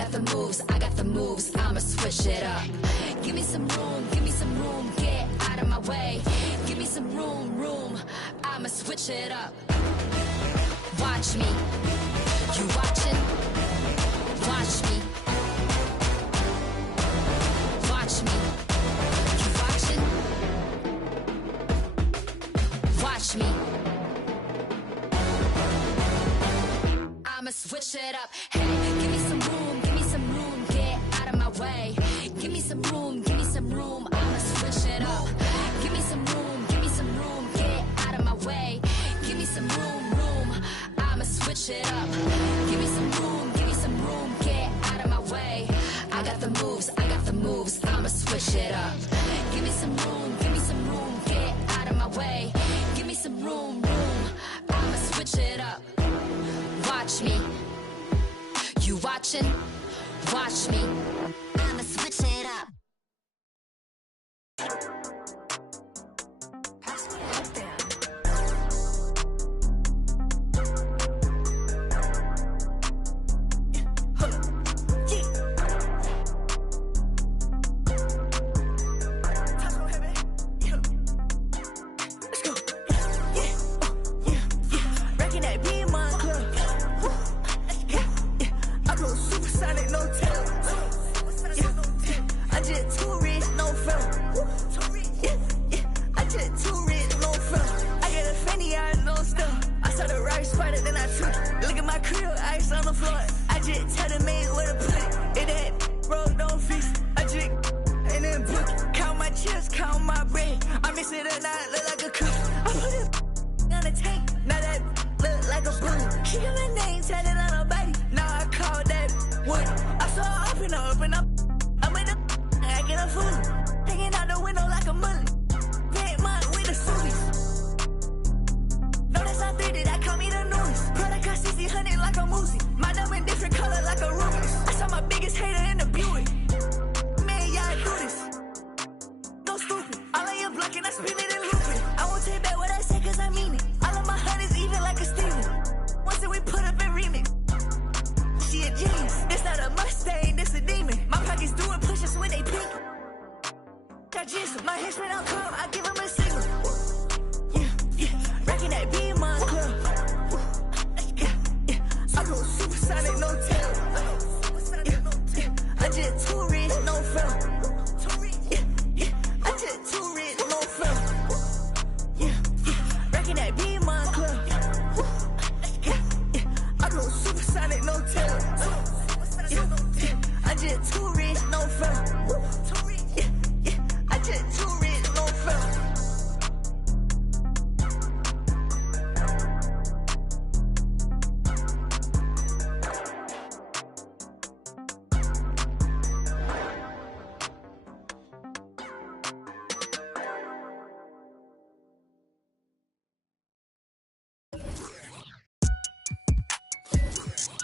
got the moves, I got the moves, I'ma switch it up. Give me some room, get out of my way. Give me some room, I'ma switch it up. Watch me, you watching? Watch me. Watch me, you watching? Watch me. I'ma switch it up. Hey, give me some room, get out of my way. Give me some room, I'ma switch it up. Give me some room, get out of my way. Give me some room, I'ma switch it up. Give me some room, get out of my way. I got the moves, I'ma switch it up. Give me some room, get out of my way. Give me some room, I'ma switch it up. Watch me, you watching? Watch me, I'ma switch it up. Pass me up there.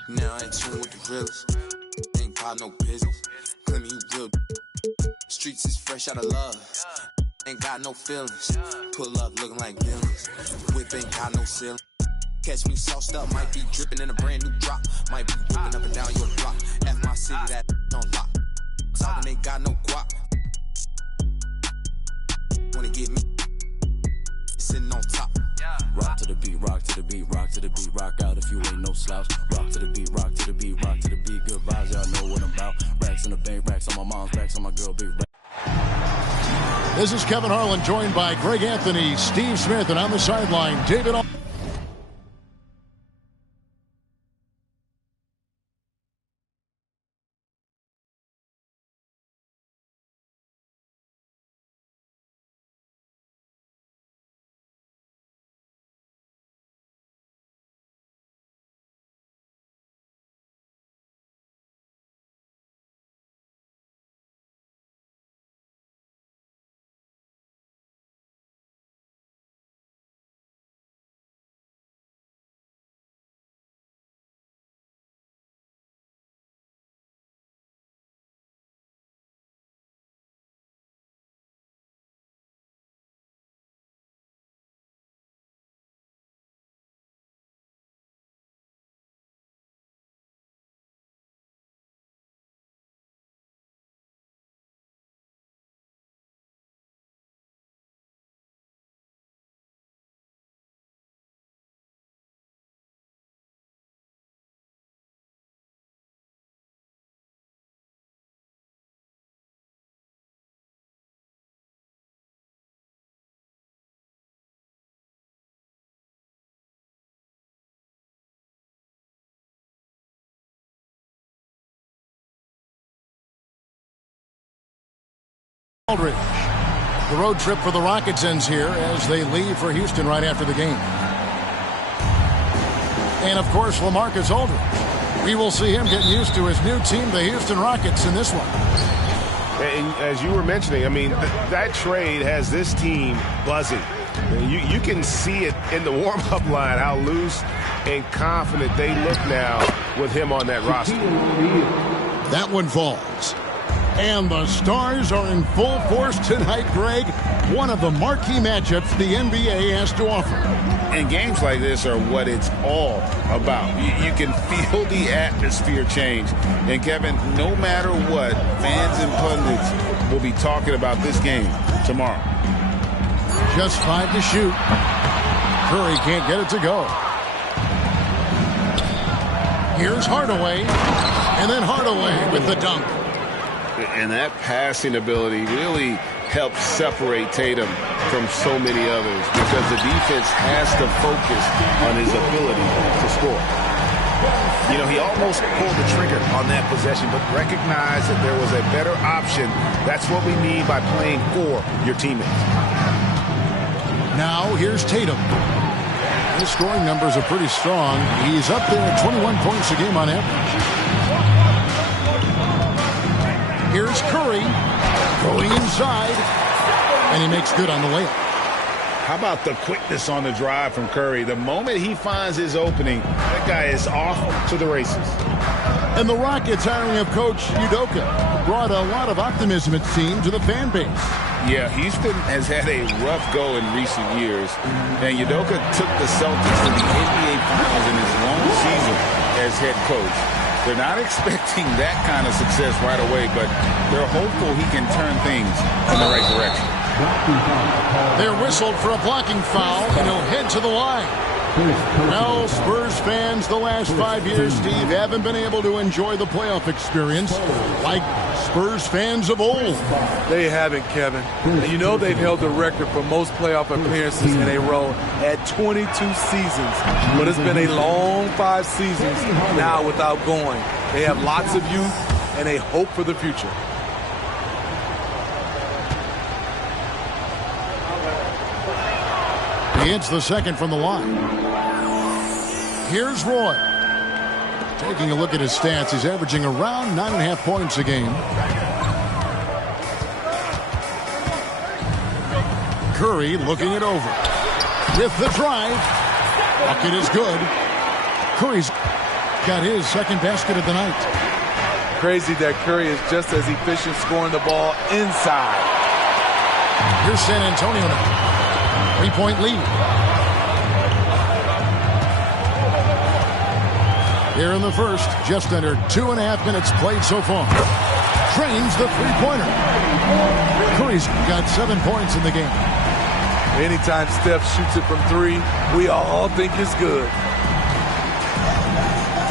Now I ain't tune with the realest. Ain't got no business. Claim you real. Streets is fresh out of love. Ain't got no feelings. Pull up looking like millions. Whip ain't got no ceiling. Catch me sauced up, might be dripping in a brand new drop. Might be whipping up and down your block. F my city, that on lock. Talking ain't got no guap. Wanna get me sitting on top. Rock to the beat, rock to the beat, rock to the beat, rock out if you ain't no slouch. Rock to the beat, rock to the beat, rock to the beat. Good vibes, y'all know what I'm about. Racks in the bank, racks on my mom's, racks on my girl, big rack. This is Kevin Harlan, joined by Greg Anthony, Steve Smith, and on the sideline, David. Aldridge. The road trip for the Rockets ends here as they leave for Houston right after the game. And, of course, LaMarcus Aldridge. We will see him getting used to his new team, the Houston Rockets, in this one. And as you were mentioning, I mean, that trade has this team buzzing. You can see it in the warm-up line, how loose and confident they look now with him on that roster. That one falls. And the Stars are in full force tonight, Greg. One of the marquee matchups the NBA has to offer. And games like this are what it's all about. You can feel the atmosphere change. And, Kevin, no matter what, fans and pundits will be talking about this game tomorrow. Just 5 to shoot. Curry can't get it to go. Here's Hardaway. And then Hardaway with the dunk. And that passing ability really helps separate Tatum from so many others because the defense has to focus on his ability to score. You know, he almost pulled the trigger on that possession, but recognized that there was a better option. That's what we mean by playing for your teammates. Now, here's Tatum. His scoring numbers are pretty strong. He's up there at 21 points a game on average. Here's Curry going inside, and he makes good on the layup. How about the quickness on the drive from Curry? The moment he finds his opening, that guy is off to the races. And the Rockets hiring of Coach Udoka brought a lot of optimism, it seemed, to the fan base. Yeah, Houston has had a rough go in recent years, and Udoka took the Celtics to the NBA Finals in his long season as head coach. They're not expecting that kind of success right away, but they're hopeful he can turn things in the right direction. They're whistled for a blocking foul, and he'll head to the line. Well, Spurs fans, the last 5 years, Steve, haven't been able to enjoy the playoff experience like Spurs fans of old. They haven't, Kevin. And you know they've held the record for most playoff appearances in a row at 22 seasons. But it's been a long 5 seasons now without going. They have lots of youth and a hope for the future. He hits the second from the line. Here's Roy. Taking a look at his stats, he's averaging around 9.5 points a game. Curry looking it over. With the drive. Bucket is good. Curry's got his second basket of the night. Crazy that Curry is just as efficient scoring the ball inside. Here's San Antonio now. 3-point lead. Here in the first, just under 2.5 minutes played so far. Drains the three-pointer. Curry's got 7 points in the game. Anytime Steph shoots it from 3, we all think it's good.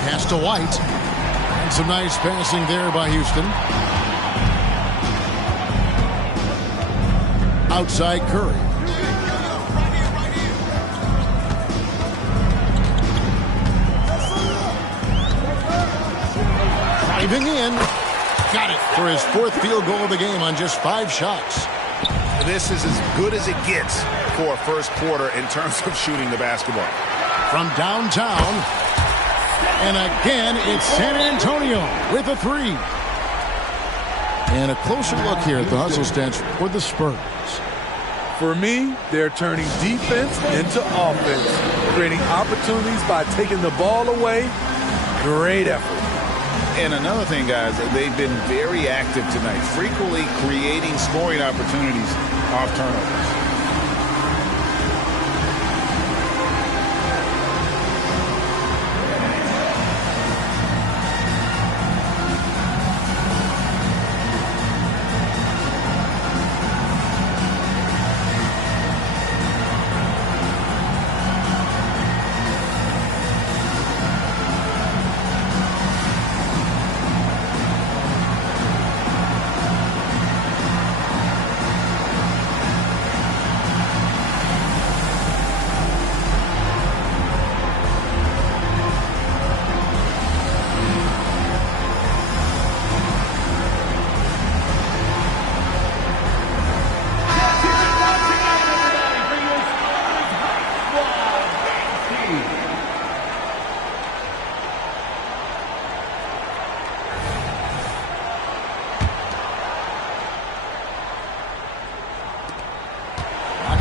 Pass to White. And some nice passing there by Houston. Outside Curry. Driving in. Got it for his 4th field goal of the game on just 5 shots. This is as good as it gets for a first quarter in terms of shooting the basketball. From downtown. And again, it's San Antonio with a 3. And a closer look here at the hustle stats for the Spurs. For me, they're turning defense into offense, creating opportunities by taking the ball away. Great effort. And another thing, guys, they've been very active tonight, frequently creating scoring opportunities off turnovers.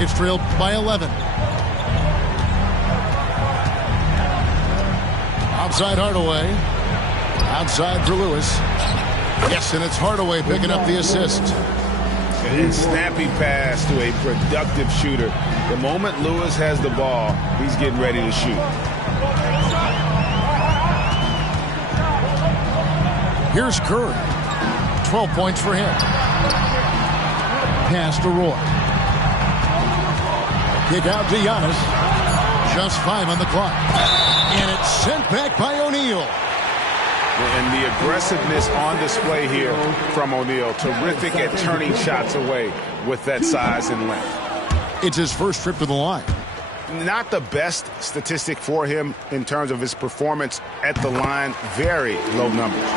Rockets trail by 11. Outside Hardaway. Outside for Lewis. Yes, and it's Hardaway picking up the assist. And snappy pass to a productive shooter. The moment Lewis has the ball, he's getting ready to shoot. Here's Curry. 12 points for him. Pass to Roy. Kick out to Giannis. Just 5 on the clock. And it's sent back by O'Neal. And the aggressiveness on display here from O'Neal. Terrific at turning shots away with that size and length. It's his first trip to the line. Not the best statistic for him in terms of his performance at the line. Very low numbers.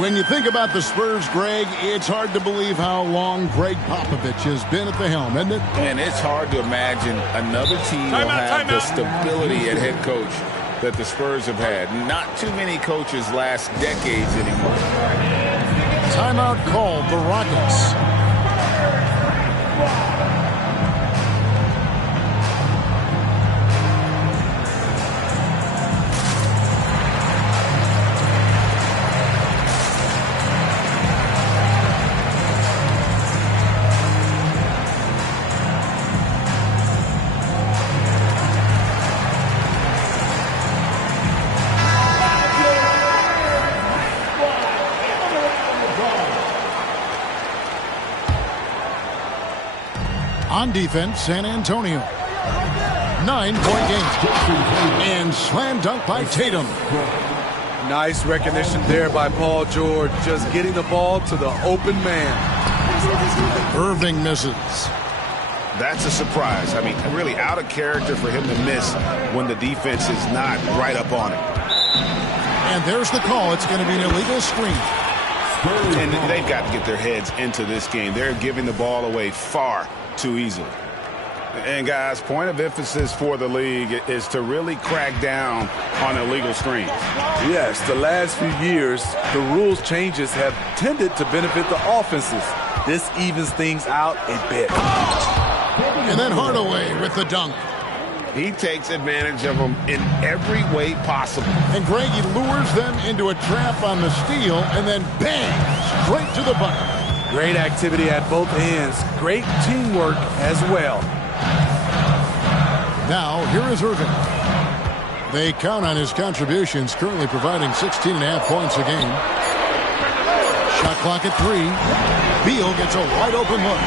When you think about the Spurs, Greg, it's hard to believe how long Greg Popovich has been at the helm, isn't it? And it's hard to imagine another team will have the stability at head coach that the Spurs have had. Not too many coaches last decades anymore. Timeout called the Rockets. On defense, San Antonio. 9-point game. And slam dunk by Tatum. Nice recognition there by Paul George. Just getting the ball to the open man. Irving misses. That's a surprise. I mean, really out of character for him to miss when the defense is not right up on it. And there's the call. It's going to be an illegal screen. And they've got to get their heads into this game. They're giving the ball away far too easily. And guys, point of emphasis for the league is to really crack down on illegal screens. Yes, the last few years, the rules changes have tended to benefit the offenses. This evens things out a bit. And then Hardaway with the dunk. He takes advantage of them in every way possible. And Greg, he lures them into a trap on the steal and then bang, straight to the bucket. Great activity at both ends. Great teamwork as well. Now, here is Irving. They count on his contributions, currently providing 16.5 points a game. Shot clock at 3. Beal gets a wide open look.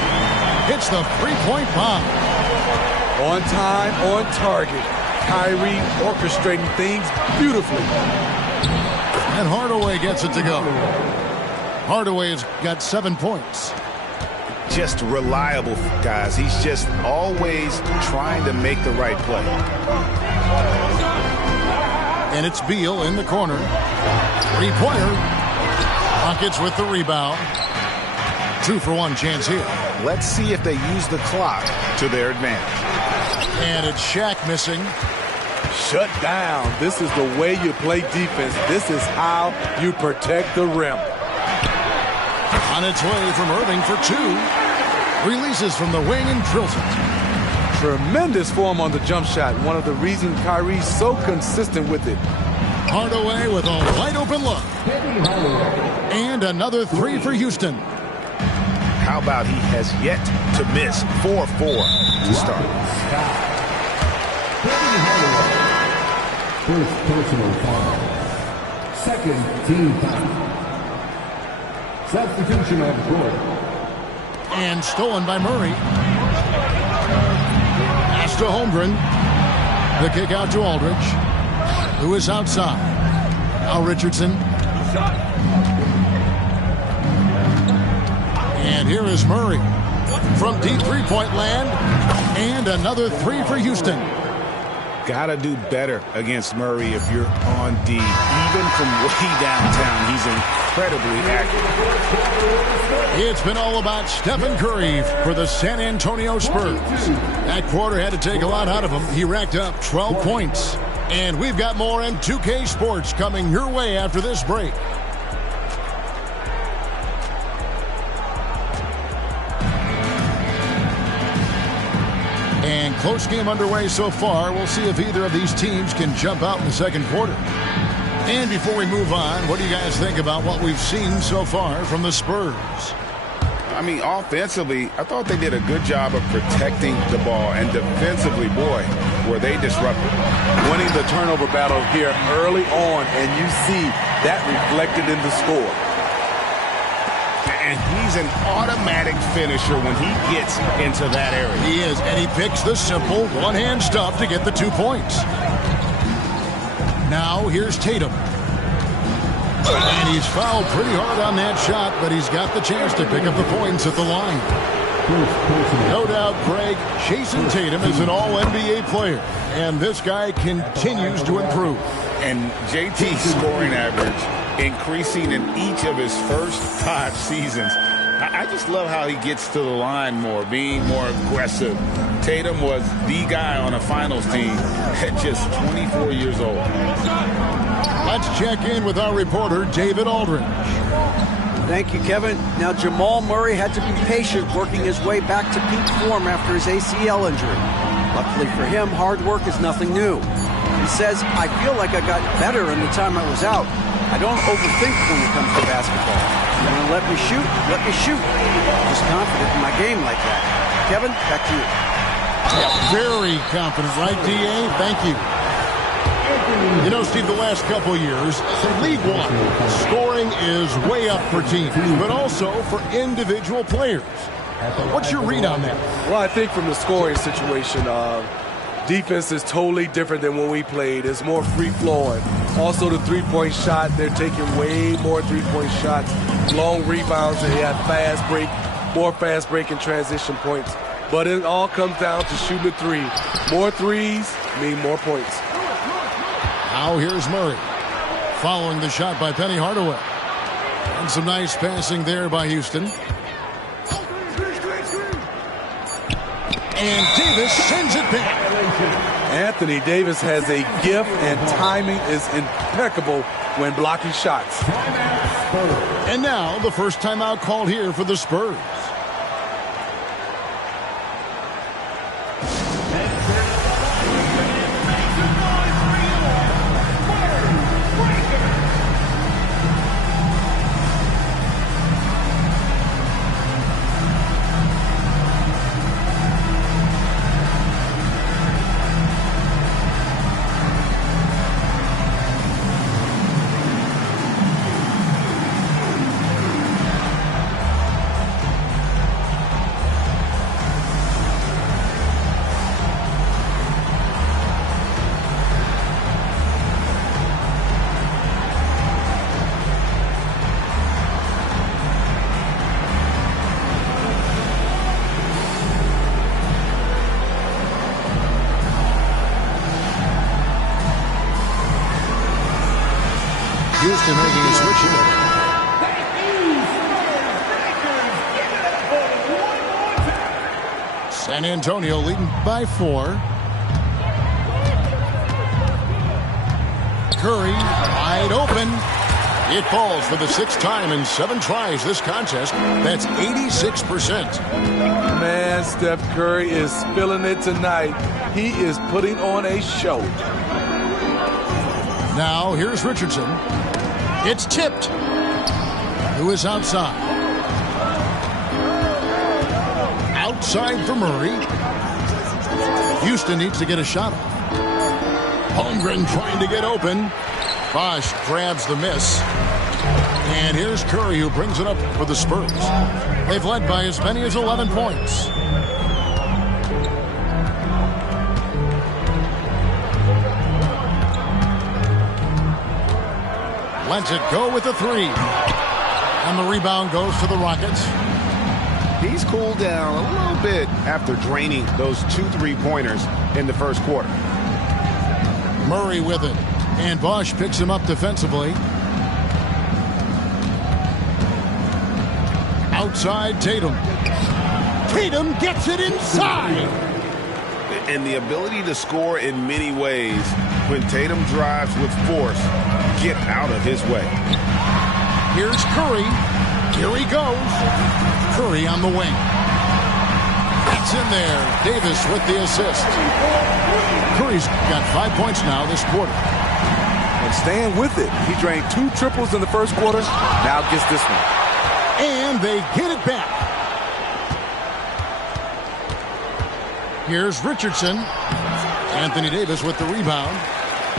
Hits the three-point bomb. On time, on target. Kyrie orchestrating things beautifully. And Hardaway gets it to go. Hardaway has got 7 points. Just reliable, guys. He's just always trying to make the right play. And it's Beal in the corner. Three-pointer. Rockets with the rebound. 2-for-1 chance here. Let's see if they use the clock to their advantage. And it's Shaq missing. Shut down. This is the way you play defense. This is how you protect the rim. On its way from Irving for 2. Releases from the wing and drills it. Tremendous form on the jump shot. One of the reasons Kyrie's so consistent with it. Hardaway with a wide open look. And another 3 for Houston. How about he has yet to miss 4-4 to start. First personal foul. Second team foul. Substitution on court. And stolen by Murray. Pass to Holmgren. The kick out to Aldridge, who is outside. Now Richardson. And here is Murray from deep three-point land. And another 3 for Houston. Gotta do better against Murray if you're on D. Even from way downtown, he's incredibly accurate. It's been all about Stephen Curry for the San Antonio Spurs. That quarter had to take a lot out of him. He racked up 12 points. And we've got more in 2K Sports coming your way after this break. And close game underway so far. We'll see if either of these teams can jump out in the second quarter. And before we move on, what do you guys think about what we've seen so far from the Spurs? I mean, offensively, I thought they did a good job of protecting the ball. And defensively, boy, were they disruptive. Winning the turnover battle here early on, and you see that reflected in the score. And he's an automatic finisher when he gets into that area. He is, and he picks the simple one-hand stuff to get the 2 points. Now here's Tatum. And he's fouled pretty hard on that shot, but he's got the chance to pick up the points at the line. No doubt, Greg, Jason Tatum is an all-NBA player, and this guy continues to improve. And JT's scoring average increasing in each of his first 5 seasons. I just love how he gets to the line more, being more aggressive. Tatum was the guy on a finals team at just 24 years old. Let's check in with our reporter, David Aldridge. Thank you, Kevin. Now, Jamal Murray had to be patient working his way back to peak form after his ACL injury. Luckily for him, hard work is nothing new. He says, I feel like I got better in the time I was out. I don't overthink when it comes to basketball. You want to let me shoot? Let me shoot. I'm just confident in my game like that. Kevin, back to you. Very confident, right, D.A.? Thank you. You know, Steve, the last couple of years, League One, scoring is way up for teams, but also for individual players. What's your read on that? Well, I think from the scoring situation, defense is totally different than when we played. It's more free-flowing. Also, the three-point shot, they're taking way more three-point shots, long rebounds, and they have fast break, more fast break and transition points. But it all comes down to shooting a three. More threes mean more points. Now here's Murray, following the shot by Penny Hardaway. And some nice passing there by Houston. And Davis sends it back. Anthony Davis has a gift, and timing is impeccable when blocking shots. And now the first timeout called here for the Spurs. Houston making a switch here. San Antonio leading by 4. Curry wide open. It falls for the 6th time in 7 tries this contest. That's 86%. Man, Steph Curry is spilling it tonight. He is putting on a show. Now here's Richardson. It's tipped. Who is outside? Outside for Murray. Houston needs to get a shot off. Holmgren trying to get open. Bosch grabs the miss. And here's Curry, who brings it up for the Spurs. They've led by as many as 11 points. Lets it go with the 3. And the rebound goes to the Rockets. He's cooled down a little bit after draining those 2 3-pointers in the first quarter. Murray with it. And Bosch picks him up defensively. Outside Tatum. Tatum gets it inside. And the ability to score in many ways when Tatum drives with force. Get out of his way. Here's Curry. Here he goes. Curry on the wing. It's in there. Davis with the assist. Curry's got 5 points now this quarter. And staying with it. He drained 2 triples in the first quarter. Now gets this one. And they get it back. Here's Richardson. Anthony Davis with the rebound.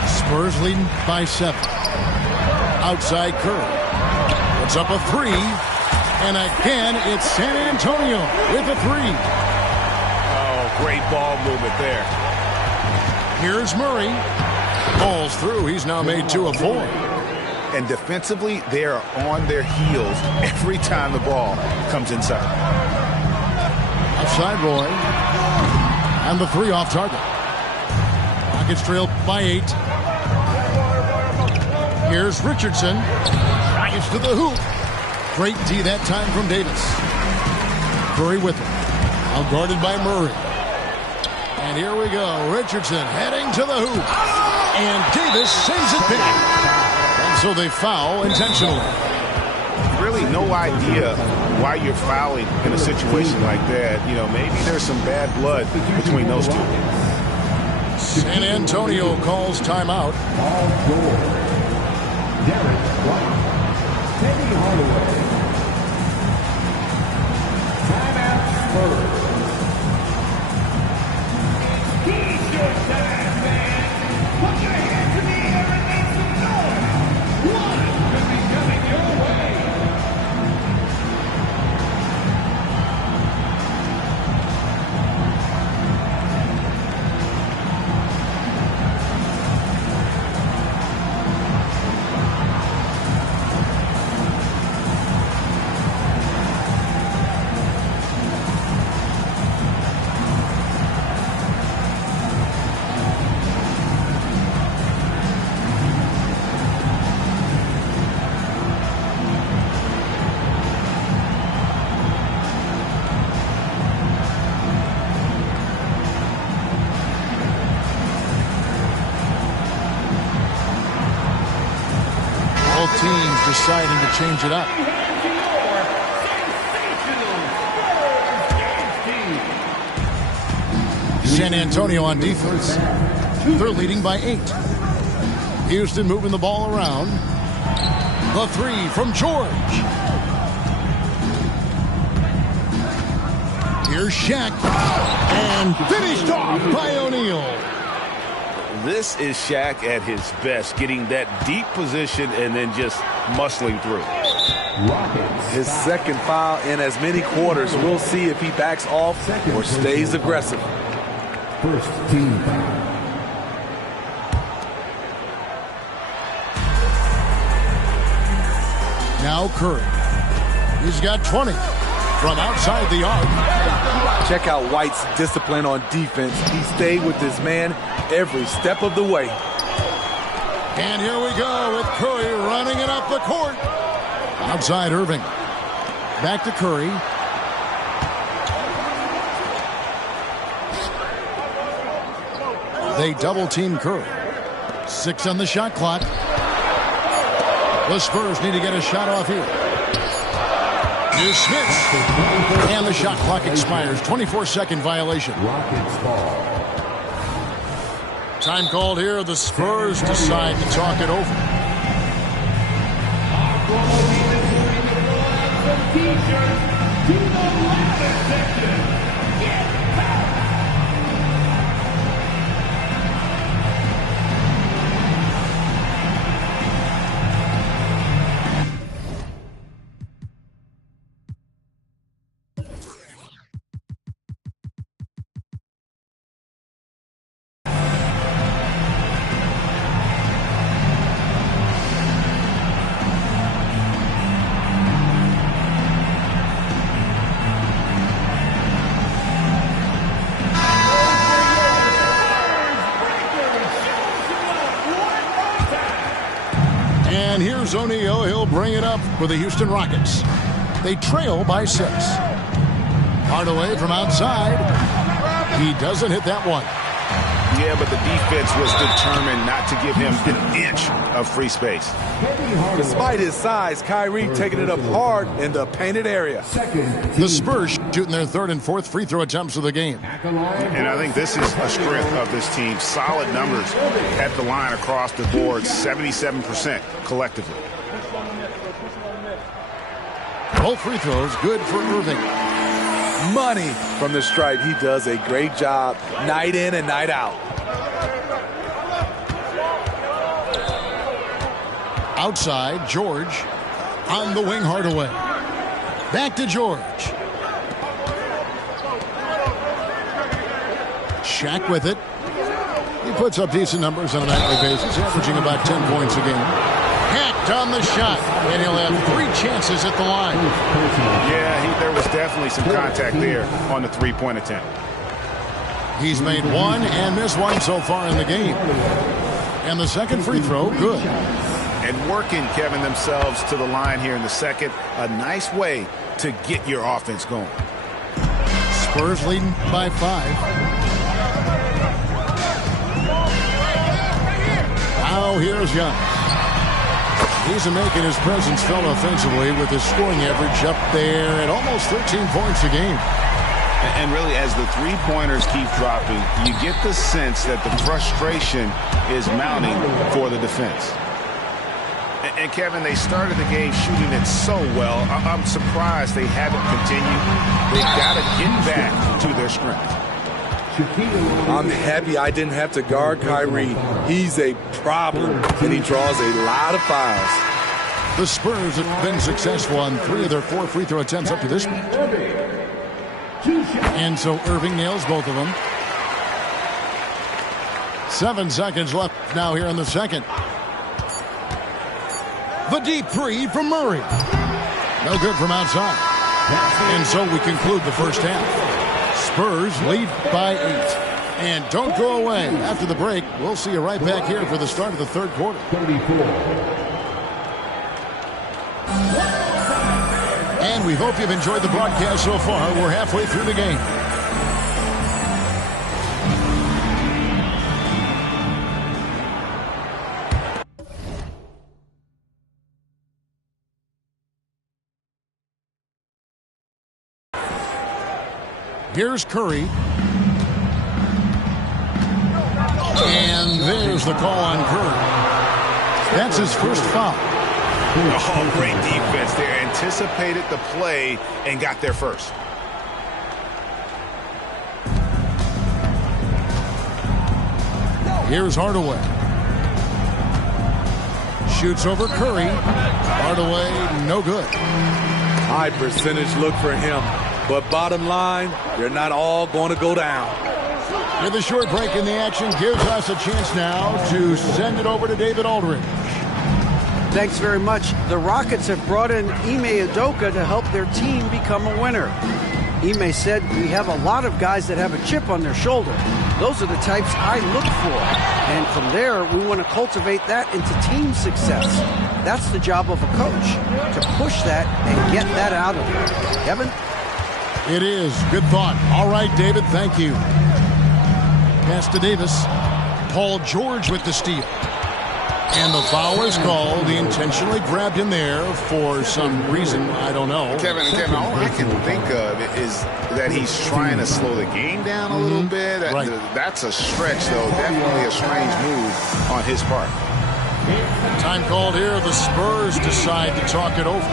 Spurs leading by 7. Outside Curry. Puts up a 3. And again, it's San Antonio with a 3. Oh, great ball movement there. Here's Murray. Falls through. He's now made 2 of 4. And defensively, they are on their heels every time the ball comes inside. Outside Roy. And the 3 off target. Rockets trail by 8. Here's Richardson. Drives to the hoop. Great D that time from Davis. Curry with him. Now guarded by Murray. And here we go. Richardson heading to the hoop. And Davis sends it back. And so they foul intentionally. Really no idea why you're fouling in a situation like that. You know, maybe there's some bad blood between those two. San Antonio calls timeout. Derek White. Teddy Hardaway. Timeout Spurs. It's your time, man. Put your hands in the air and make some noise. One could be coming your way. Teams deciding to change it up. San Antonio on defense. They're leading by 8. Houston moving the ball around. The 3 from George. Here's Shaq. And finished off by O'Neal. This is Shaq at his best, getting that deep position and then just muscling through. His second foul in as many quarters. We'll see if he backs off or stays aggressive. First team foul. Now Curry. He's got 20 from outside the arc. Check out White's discipline on defense. He stayed with his man every step of the way. And here we go with Curry running it up the court. Outside Irving. Back to Curry. They double team Curry. 6 on the shot clock. The Spurs need to get a shot off here. Here's Smith. And the shot clock expires. 24-second violation. Rockets ball. Time called here. The Spurs decide to talk it over. And here's O'Neal. He'll bring it up for the Houston Rockets. They trail by 6. Hardaway from outside. He doesn't hit that one. Yeah, but the defense was determined not to give him an inch of free space. Despite his size, Kyrie taking it up hard in the painted area. The Spurs shooting their third and fourth free throw attempts of the game. And I think this is a strength of this team. Solid numbers at the line across the board, 77% collectively. Both free throws good for Irving. Money from the stripe. He does a great job night in and night out. Outside, George on the wing, Hardaway. Back to George. Shaq with it. He puts up decent numbers on a nightly basis, averaging about 10 points a game. Hacked on the shot, and he'll have 3 chances at the line. Yeah, there was definitely some contact there on the three-point attempt. He's made one and missed one so far in the game. And the second free throw, good. And working, Kevin, themselves to the line here in the second. A nice way to get your offense going. Spurs leading by 5. Now here's Young. He's making his presence felt offensively with his scoring average up there at almost 13 points a game. And really, as the three-pointers keep dropping, you get the sense that the frustration is mounting for the defense. And Kevin, they started the game shooting it so well. I'm surprised they haven't continued. They've got to get back to their strength. I'm happy I didn't have to guard Kyrie. He's a problem, and he draws a lot of fouls. The Spurs have been successful on 3 of their 4 free throw attempts up to this point. And so Irving nails both of them. 7 seconds left now here in the second. The deep three from Murray. No good from outside. And so we conclude the first half. Spurs lead by 8. And don't go away. After the break, we'll see you right back here for the start of the third quarter. And we hope you've enjoyed the broadcast so far. We're halfway through the game. Here's Curry. And there's the call on Curry. That's his first foul. Oh, great defense there. Anticipated the play and got there first. Here's Hardaway. Shoots over Curry. Hardaway, no good. High percentage look for him. But bottom line, they're not all going to go down. With a short break in the action, gives us a chance now to send it over to David Aldridge. Thanks very much. The Rockets have brought in Ime Udoka to help their team become a winner. Ime said, "We have a lot of guys that have a chip on their shoulder. Those are the types I look for. And from there, we want to cultivate that into team success. That's the job of a coach, to push that and get that out of them." Kevin? It is. Good thought. All right, David, thank you. Pass to Davis. Paul George with the steal. And the foul is called. He intentionally grabbed him there for some reason. I don't know. Kevin, all I can think of is that he's trying to slow the game down a little bit. Right. That's a stretch, though. Definitely a strange move on his part. Time called here. The Spurs decide to talk it over.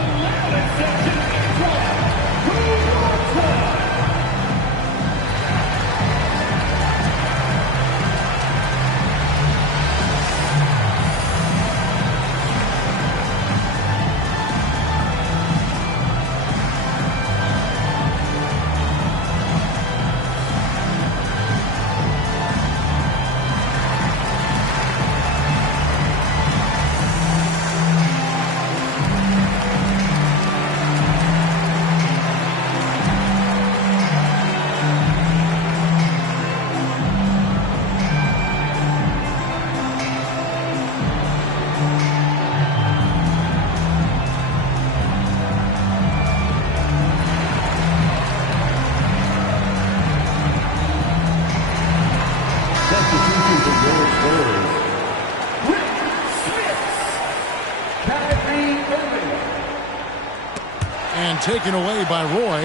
And taken away by Roy.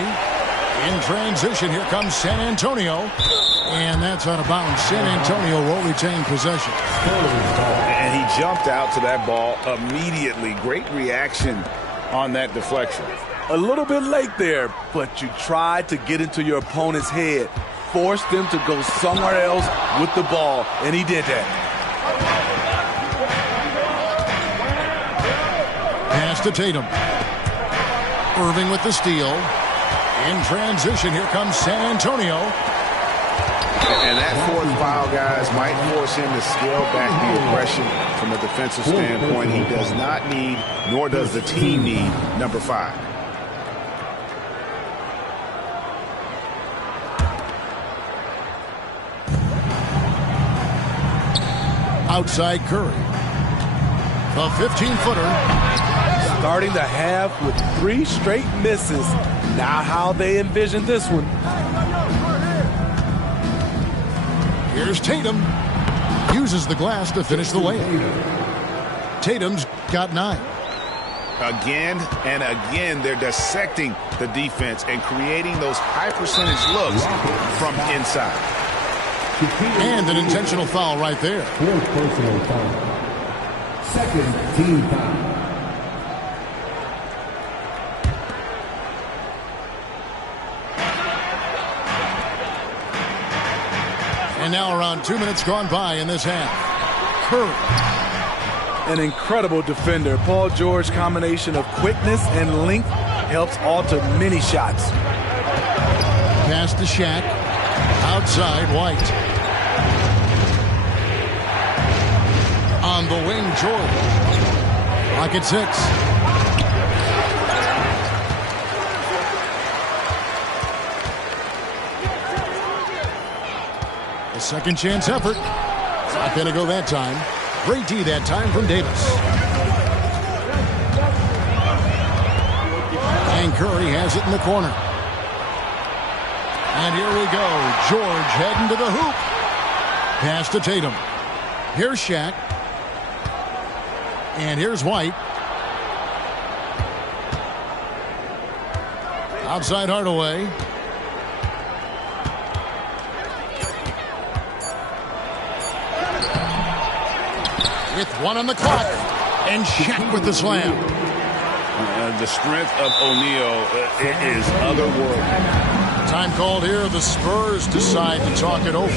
In transition, here comes San Antonio. And that's out of bounds. San Antonio will retain possession. And he jumped out to that ball immediately. Great reaction on that deflection. A little bit late there, but you tried to get into your opponent's head. Forced them to go somewhere else with the ball, and he did that. Pass to Tatum. Irving with the steal. In transition, here comes San Antonio. And that fourth foul, guys, might force him to scale back the aggression from a defensive standpoint. He does not need, nor does the team need, number 5. Outside Curry. The 15-footer. Starting the half with 3 straight misses. Not how they envisioned this one. Here's Tatum. Uses the glass to finish the layup. Tatum's got 9. Again and again, they're dissecting the defense and creating those high-percentage looks from inside. And an intentional foul right there. 4th personal foul. 2nd team foul. And now around 2 minutes gone by in this half. Curry. An incredible defender. Paul George combination of quickness and length helps alter many shots. Pass to Shaq. Outside White. On the wing, George. Clock at 6. A second chance effort. Not going to go that time. Great D that time from Davis. And Curry has it in the corner. And here we go. George heading to the hoop. Pass to Tatum. Here's Shaq. And here's White. Outside Hardaway. With 1 on the clock. And Shaq with the slam. The strength of O'Neal is otherworldly. Time called here. The Spurs decide to talk it over.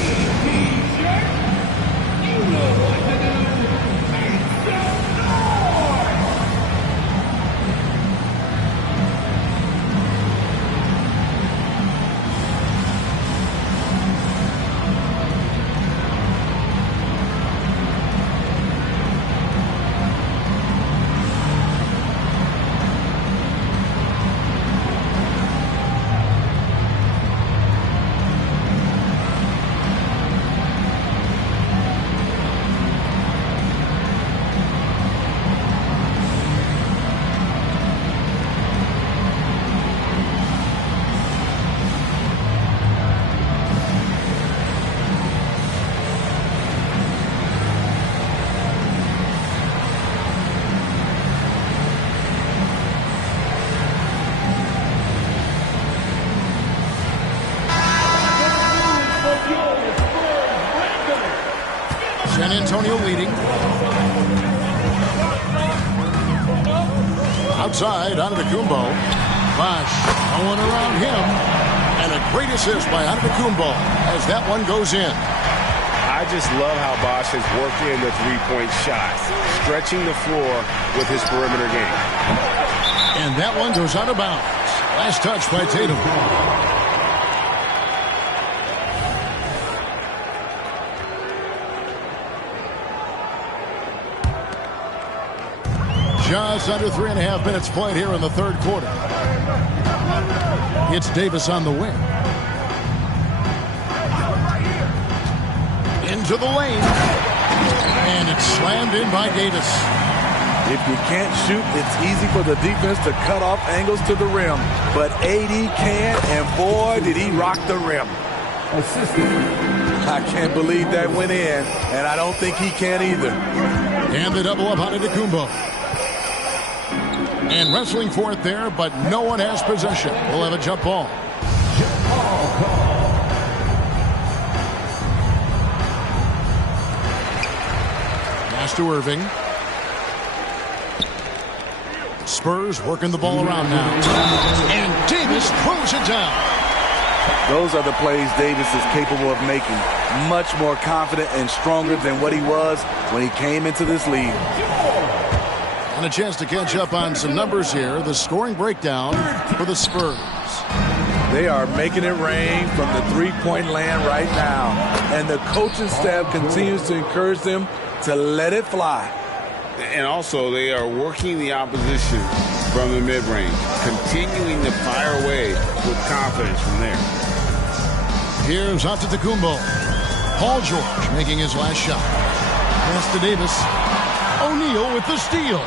San Antonio leading. Outside, Antetokounmpo. Bosh, no one around him. And a great assist by Antetokounmpo as that one goes in. I just love how Bosh has worked in the three-point shot, stretching the floor with his perimeter game. And that one goes out of bounds. Last touch by Tatum. Just under 3.5 minutes played here in the third quarter. It's Davis on the wing. Into the lane. And it's slammed in by Davis. If you can't shoot, it's easy for the defense to cut off angles to the rim. But AD can, and boy, did he rock the rim. I can't believe that went in, and I don't think he can either. And the double up on Antetokounmpo. And wrestling for it there, but no one has possession. We'll have a jump ball. Pass to Irving. Spurs working the ball around now. And Davis throws it down. Those are the plays Davis is capable of making. Much more confident and stronger than what he was when he came into this league. And a chance to catch up on some numbers here. The scoring breakdown for the Spurs. They are making it rain from the three-point land right now. And the coaching staff continues to encourage them to let it fly. And also, they are working the opposition from the mid-range, continuing to fire away with confidence from there. Here's Antetokounmpo. Paul George making his last shot. Pass to Davis. O'Neal with the steal.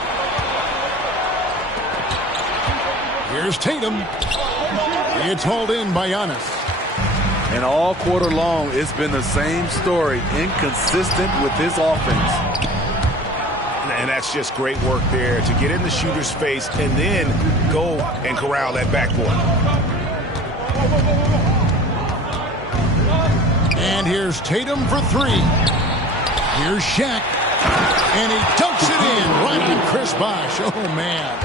Here's Tatum. It's hauled in by Giannis. And all quarter long, it's been the same story, inconsistent with his offense. And that's just great work there to get in the shooter's face and then go and corral that backboard. And here's Tatum for three. Here's Shaq. And he dunks it in right on Chris Bosh. Oh, man.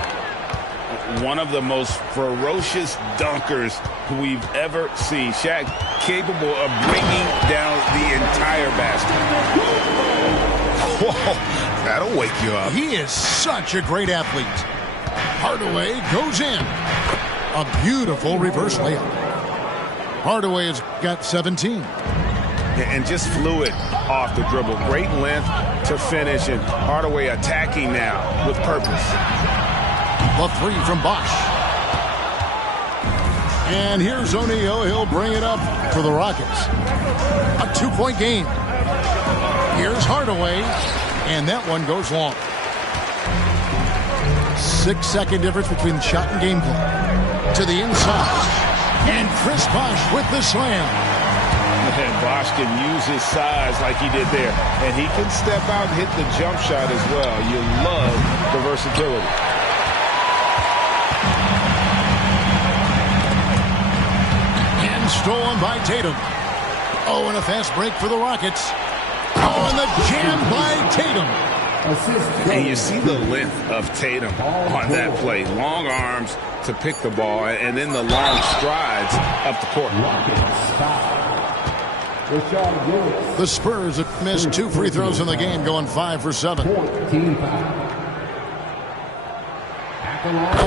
One of the most ferocious dunkers we've ever seen. Shaq capable of bringing down the entire basket. Whoa, that'll wake you up. He is such a great athlete. Hardaway goes in. A beautiful reverse layup. Hardaway has got 17. And just fluid off the dribble. Great length to finish. And Hardaway attacking now with purpose. The three from Bosh. And here's O'Neal. He'll bring it up for the Rockets. A 2-point game. Here's Hardaway. And that one goes long. 6-second difference between the shot and game clock. To the inside. And Chris Bosh with the slam. And Bosh can use his size like he did there. And he can step out and hit the jump shot as well. You love the versatility. And stolen by Tatum. Oh, and a fast break for the Rockets. Oh, and the jam by Tatum. And you see the length of Tatum on that play. Long arms to pick the ball, and then the long strides up the court. The Spurs have missed 2 free throws in the game, going 5 for 7. A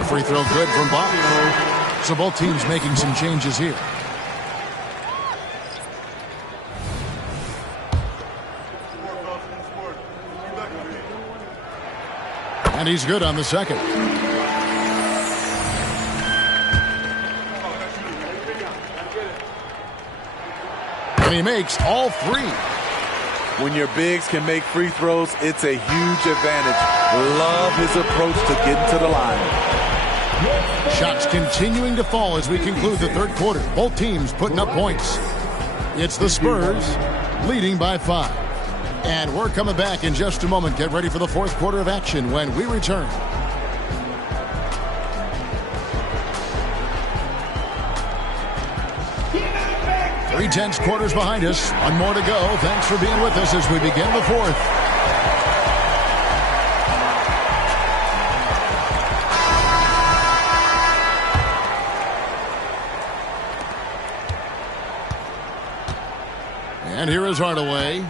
free throw good from Bosh. So both teams making some changes here. And he's good on the second. And he makes all 3. When your bigs can make free throws, it's a huge advantage. Love his approach to getting to the line. Shots continuing to fall as we conclude the third quarter. Both teams putting up points. It's the Spurs leading by 5. And we're coming back in just a moment. Get ready for the fourth quarter of action when we return. Three-tenths quarters behind us. One more to go. Thanks for being with us as we begin the fourth. And here is Hardaway.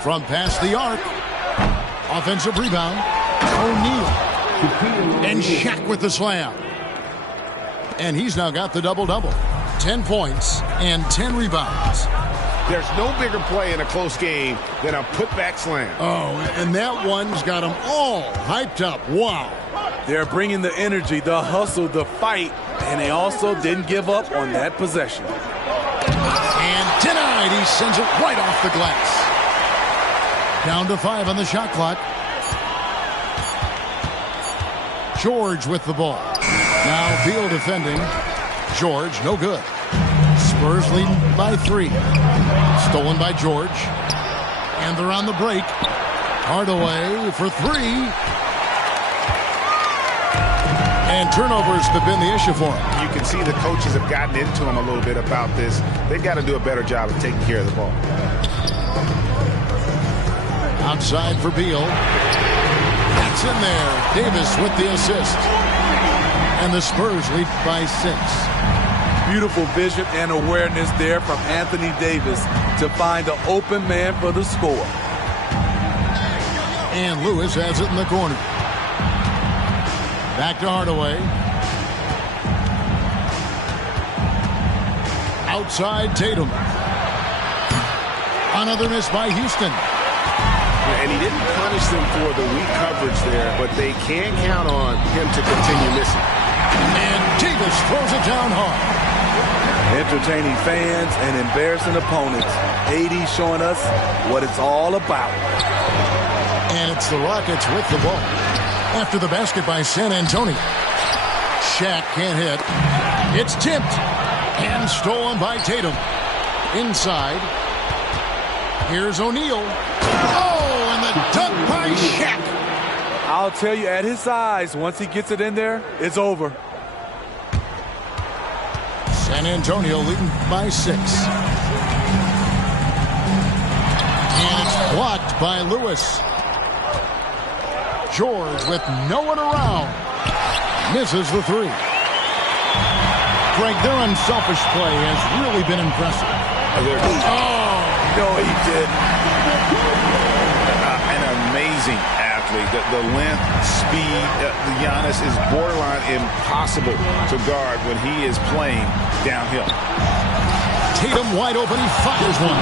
From past the arc. Offensive rebound. O'Neal. And Shaq with the slam. And he's now got the double-double. 10 points and 10 rebounds. There's no bigger play in a close game than a putback slam. Oh, and that one's got them all hyped up. Wow. They're bringing the energy, the hustle, the fight, and they also didn't give up on that possession. And denied. He sends it right off the glass. Down to 5 on the shot clock. George with the ball. Now Beal defending. George, no good. Spurs leading by 3. Stolen by George. And they're on the break. Hardaway for three. And turnovers have been the issue for him. You can see the coaches have gotten into him a little bit about this. They've got to do a better job of taking care of the ball. Outside for Beal. That's in there. Davis with the assist. And the Spurs lead by 6. Beautiful vision and awareness there from Anthony Davis to find the open man for the score. And Lewis has it in the corner. Back to Hardaway. Outside Tatum. Another miss by Houston. And he didn't punish them for the weak coverage there, but they can count on him to continue missing. And Davis throws it down hard. Entertaining fans and embarrassing opponents. AD showing us what it's all about. And it's the Rockets with the ball. After the basket by San Antonio. Shaq can't hit. It's tipped. And stolen by Tatum. Inside. Here's O'Neal. Oh, and the dunk by Shaq. I'll tell you, at his size, once he gets it in there, it's over. San Antonio leading by 6. And it's blocked by Lewis. George with no one around. Misses the 3. Greg, their unselfish play has really been impressive. No, he didn't. An amazing athlete. The length, speed, Giannis is borderline impossible to guard when he is playing downhill. Tatum wide open. He fires one.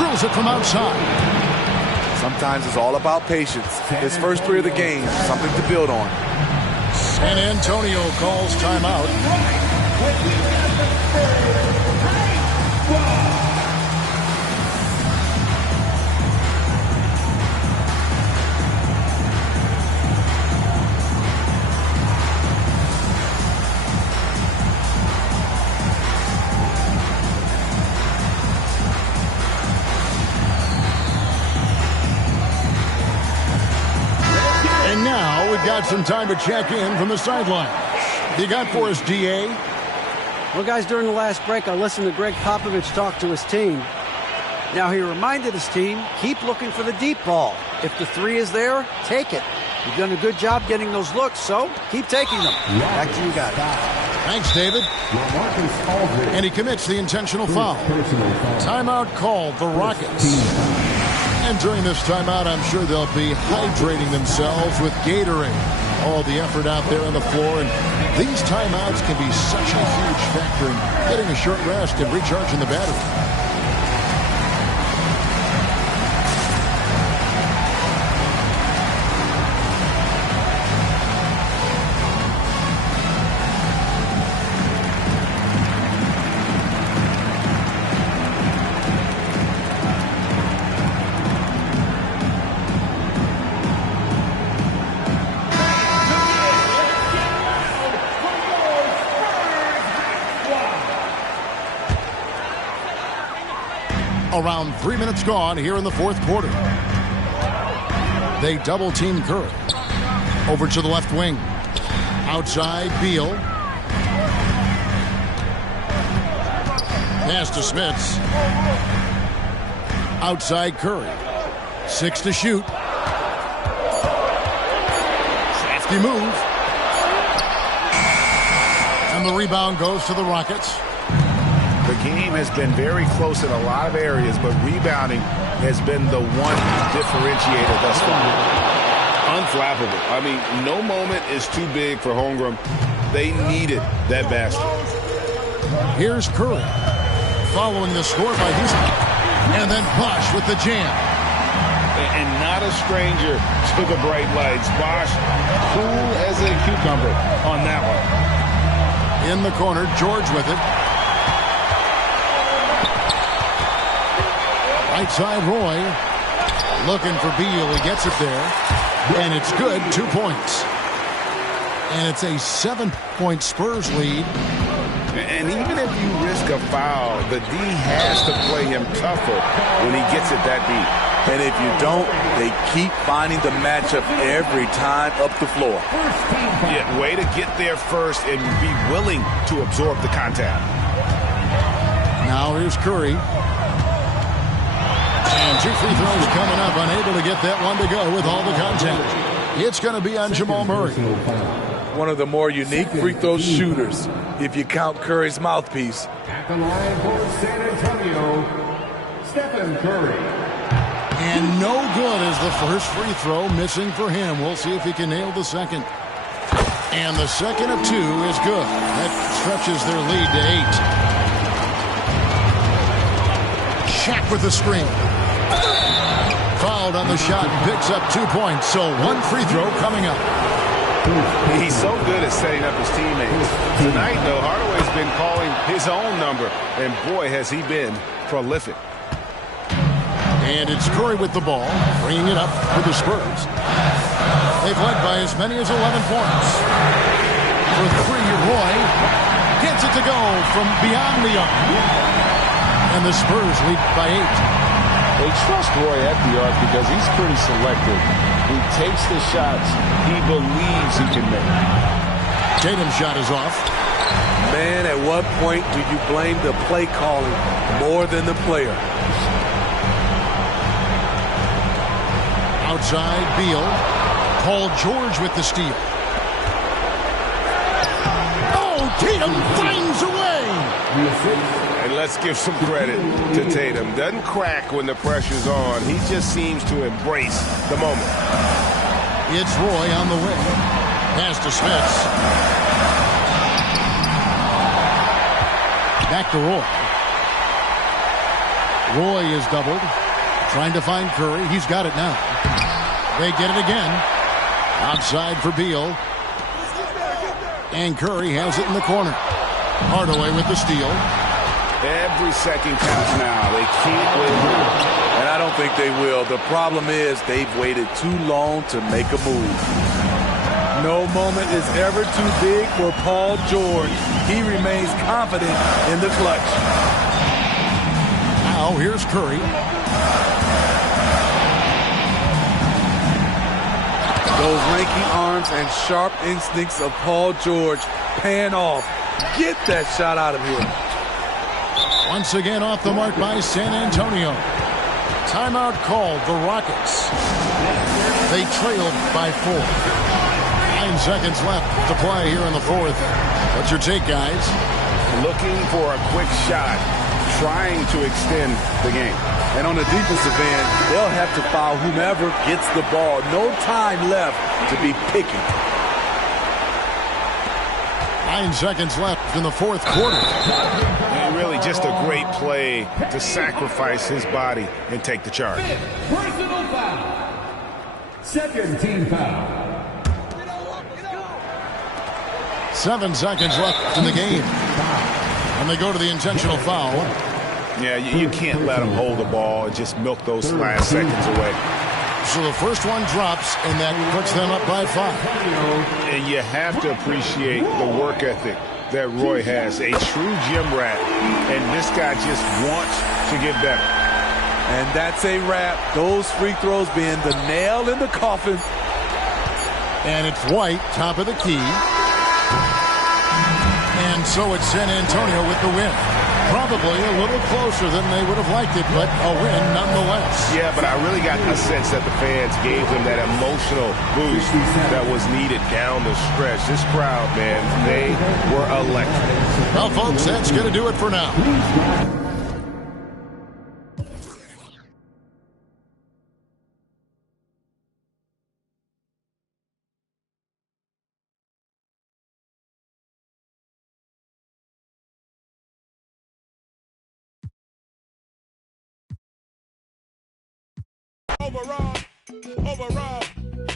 Drills it from outside. Sometimes it's all about patience. His first 3 of the game, something to build on. San Antonio calls timeout. And now we've got some time to check in from the sideline. You got for us, D.A.? Well, guys, during the last break, I listened to Greg Popovich talk to his team. Now, he reminded his team, keep looking for the deep ball. If the 3 is there, take it. You've done a good job getting those looks, so keep taking them. Back to you guys. Thanks, David. And he commits the intentional foul. Timeout called the Rockets. And during this timeout, I'm sure they'll be hydrating themselves with Gatorade. All the effort out there on the floor. And these timeouts can be such a huge factor in getting a short rest and recharging the battery. Around 3 minutes gone here in the fourth quarter. They double team Curry. Over to the left wing. Outside Beal. Pass to Smits. Outside Curry. 6 to shoot. Safety move. And the rebound goes to the Rockets. The game has been very close in a lot of areas, but rebounding has been the one differentiator thus far. Unflappable. I mean, no moment is too big for Holmgren. They needed that basket. Here's Curry. Following the score by Houston. And then Bosh with the jam. And not a stranger to the bright lights. Bosh, cool as a cucumber on that one. In the corner, George with it. Right side, Roy. Looking for Beal. He gets it there. And it's good. 2 points. And it's a 7-point Spurs lead. And even if you risk a foul, the D has to play him tougher when he gets it that deep. And if you don't, they keep finding the matchup every time up the floor. Yeah, way to get there first and be willing to absorb the contact. Now here's Curry. And 2 free throws coming up, unable to get that one to go with all the contact. It's going to be on Jamal Murray. One of the more unique free throw shooters, if you count Curry's mouthpiece. At the line for San Antonio, Stephen Curry. And no good as the first free throw missing for him. We'll see if he can nail the second. And the second of 2 is good. That stretches their lead to 8. Shaq with the screen. Fouled on the shot and picks up 2 points. So 1 free throw coming up. He's so good at setting up his teammates. Tonight, though, Hardaway's been calling his own number. And boy, has he been prolific. And it's Curry with the ball, bringing it up for the Spurs. They've led by as many as 11 points. For 3, Roy gets it to go from beyond the arc. And the Spurs lead by 8. They trust Roy at the arc because he's pretty selective. He takes the shots he believes he can make. Tatum's shot is off. Man, at what point do you blame the play calling more than the player? Outside, Beal. Paul George with the steal. Oh, Tatum finds a way. And let's give some credit to Tatum. Doesn't crack when the pressure's on. He just seems to embrace the moment. It's Roy on the wing. Pass to Smith. Back to Roy. Roy is doubled. Trying to find Curry. He's got it now. They get it again. Outside for Beal. And Curry has it in the corner. Hardaway with the steal. Every second counts now. They can't wait. And I don't think they will. The problem is they've waited too long to make a move. No moment is ever too big for Paul George. He remains confident in the clutch. Now here's Curry. Those lanky arms and sharp instincts of Paul George paying off. Get that shot out of here. Once again off the mark by San Antonio. Timeout called, the Rockets. They trailed by 4. 9 seconds left to play here in the 4th. What's your take, guys? Looking for a quick shot, trying to extend the game. And on the defensive end, they'll have to foul whomever gets the ball. No time left to be picky. 9 seconds left in the 4th quarter. And really just a great play to sacrifice his body and take the charge. Personal foul. Second team foul. 7 seconds left in the game. And they go to the intentional foul. Yeah, you can't let them hold the ball and just milk those last seconds away. So the first one drops, and that puts them up by 5. And you have to appreciate the work ethic that Roy has. A true gym rat. And this guy just wants to get better. And that's a wrap. Those free throws being the nail in the coffin. And it's White, top of the key. And so it's San Antonio with the win. Probably a little closer than they would have liked it, but a win nonetheless. Yeah, but I really got a sense that the fans gave them that emotional boost that was needed down the stretch. This crowd, man, they were electric. Well, folks, that's going to do it for now. Overall,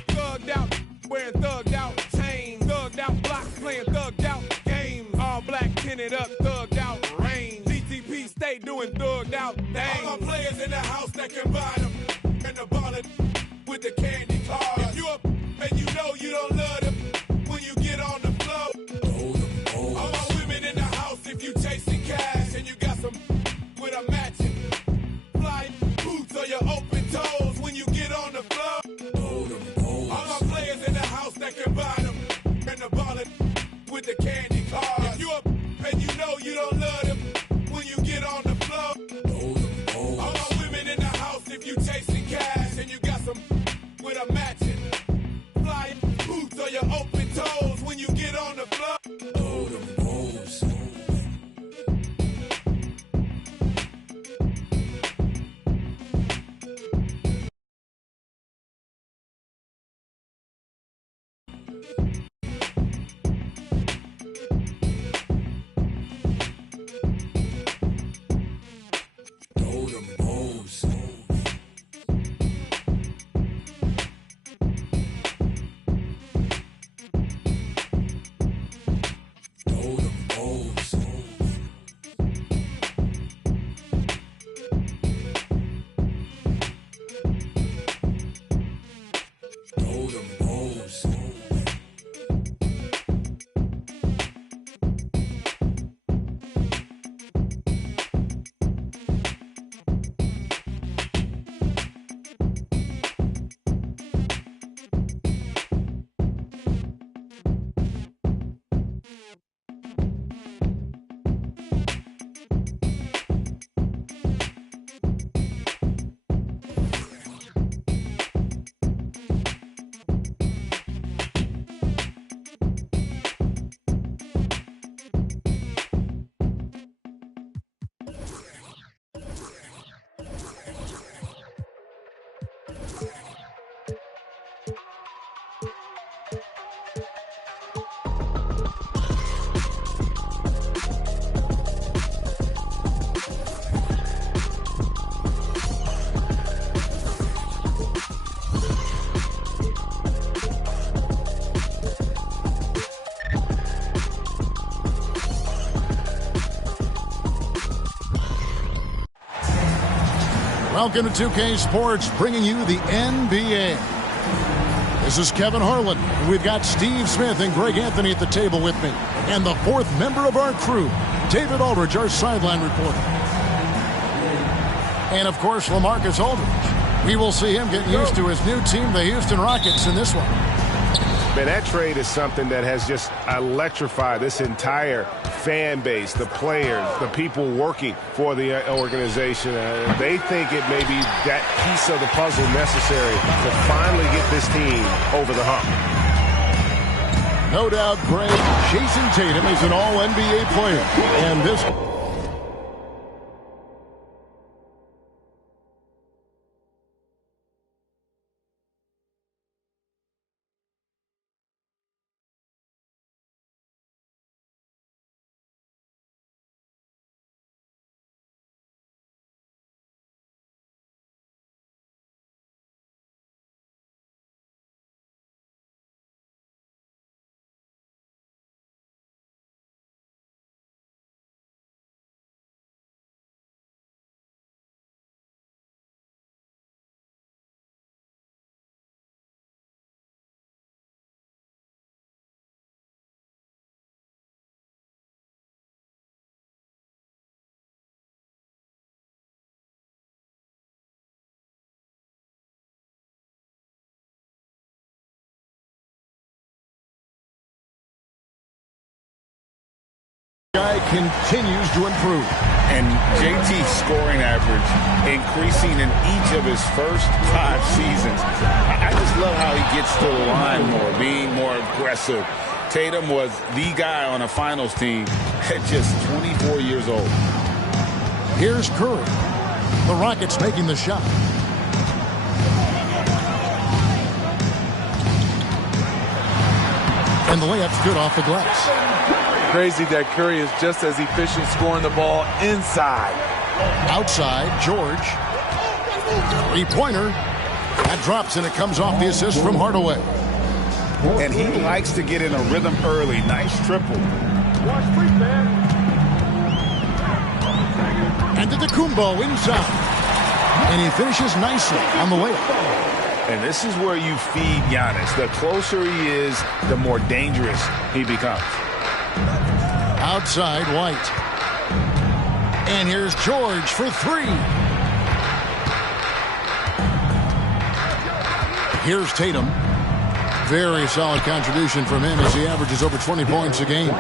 thugged out, wearing thugged out chains, thugged out blocks, playing thugged out games. All black, tinted up, thugged out rain. DTP stay doing thugged out things. All my players in the house that can buy them, and the baller with the candy cars. If you up and you know you don't love them, when you get on the floor. All my women in the house, if your open toes when you get on the floor. Know them moves. Know them moves. Know them moves. Know them moves. Welcome to 2K Sports, bringing you the NBA. This is Kevin Harlan. We've got Steve Smith and Greg Anthony at the table with me. And the fourth member of our crew, David Aldridge, our sideline reporter. And, of course, LaMarcus Aldridge. We will see him getting used to his new team, the Houston Rockets, in this one. Man, that trade is something that has just electrified this entire fan base, the players, the people working for the organization. They think it may be that piece of the puzzle necessary to finally get this team over the hump. No doubt, Greg, Jason Tatum is an all-NBA player. And this... guy continues to improve. And JT's scoring average increasing in each of his first 5 seasons. I just love how he gets to the line more, being more aggressive. Tatum was the guy on a finals team at just 24 years old. Here's Curry. The Rockets making the shot. And the layup's good off the glass. Crazy that Curry is just as efficient scoring the ball inside. Outside, George. Three-pointer. That drops, and it comes off the assist from Hardaway. And he likes to get in a rhythm early. Nice triple. And to Kumbo inside. And he finishes nicely on the layup. And this is where you feed Giannis. The closer he is, the more dangerous he becomes. Outside, White. And here's George for 3. Here's Tatum. Very solid contribution from him as he averages over 20 points a game.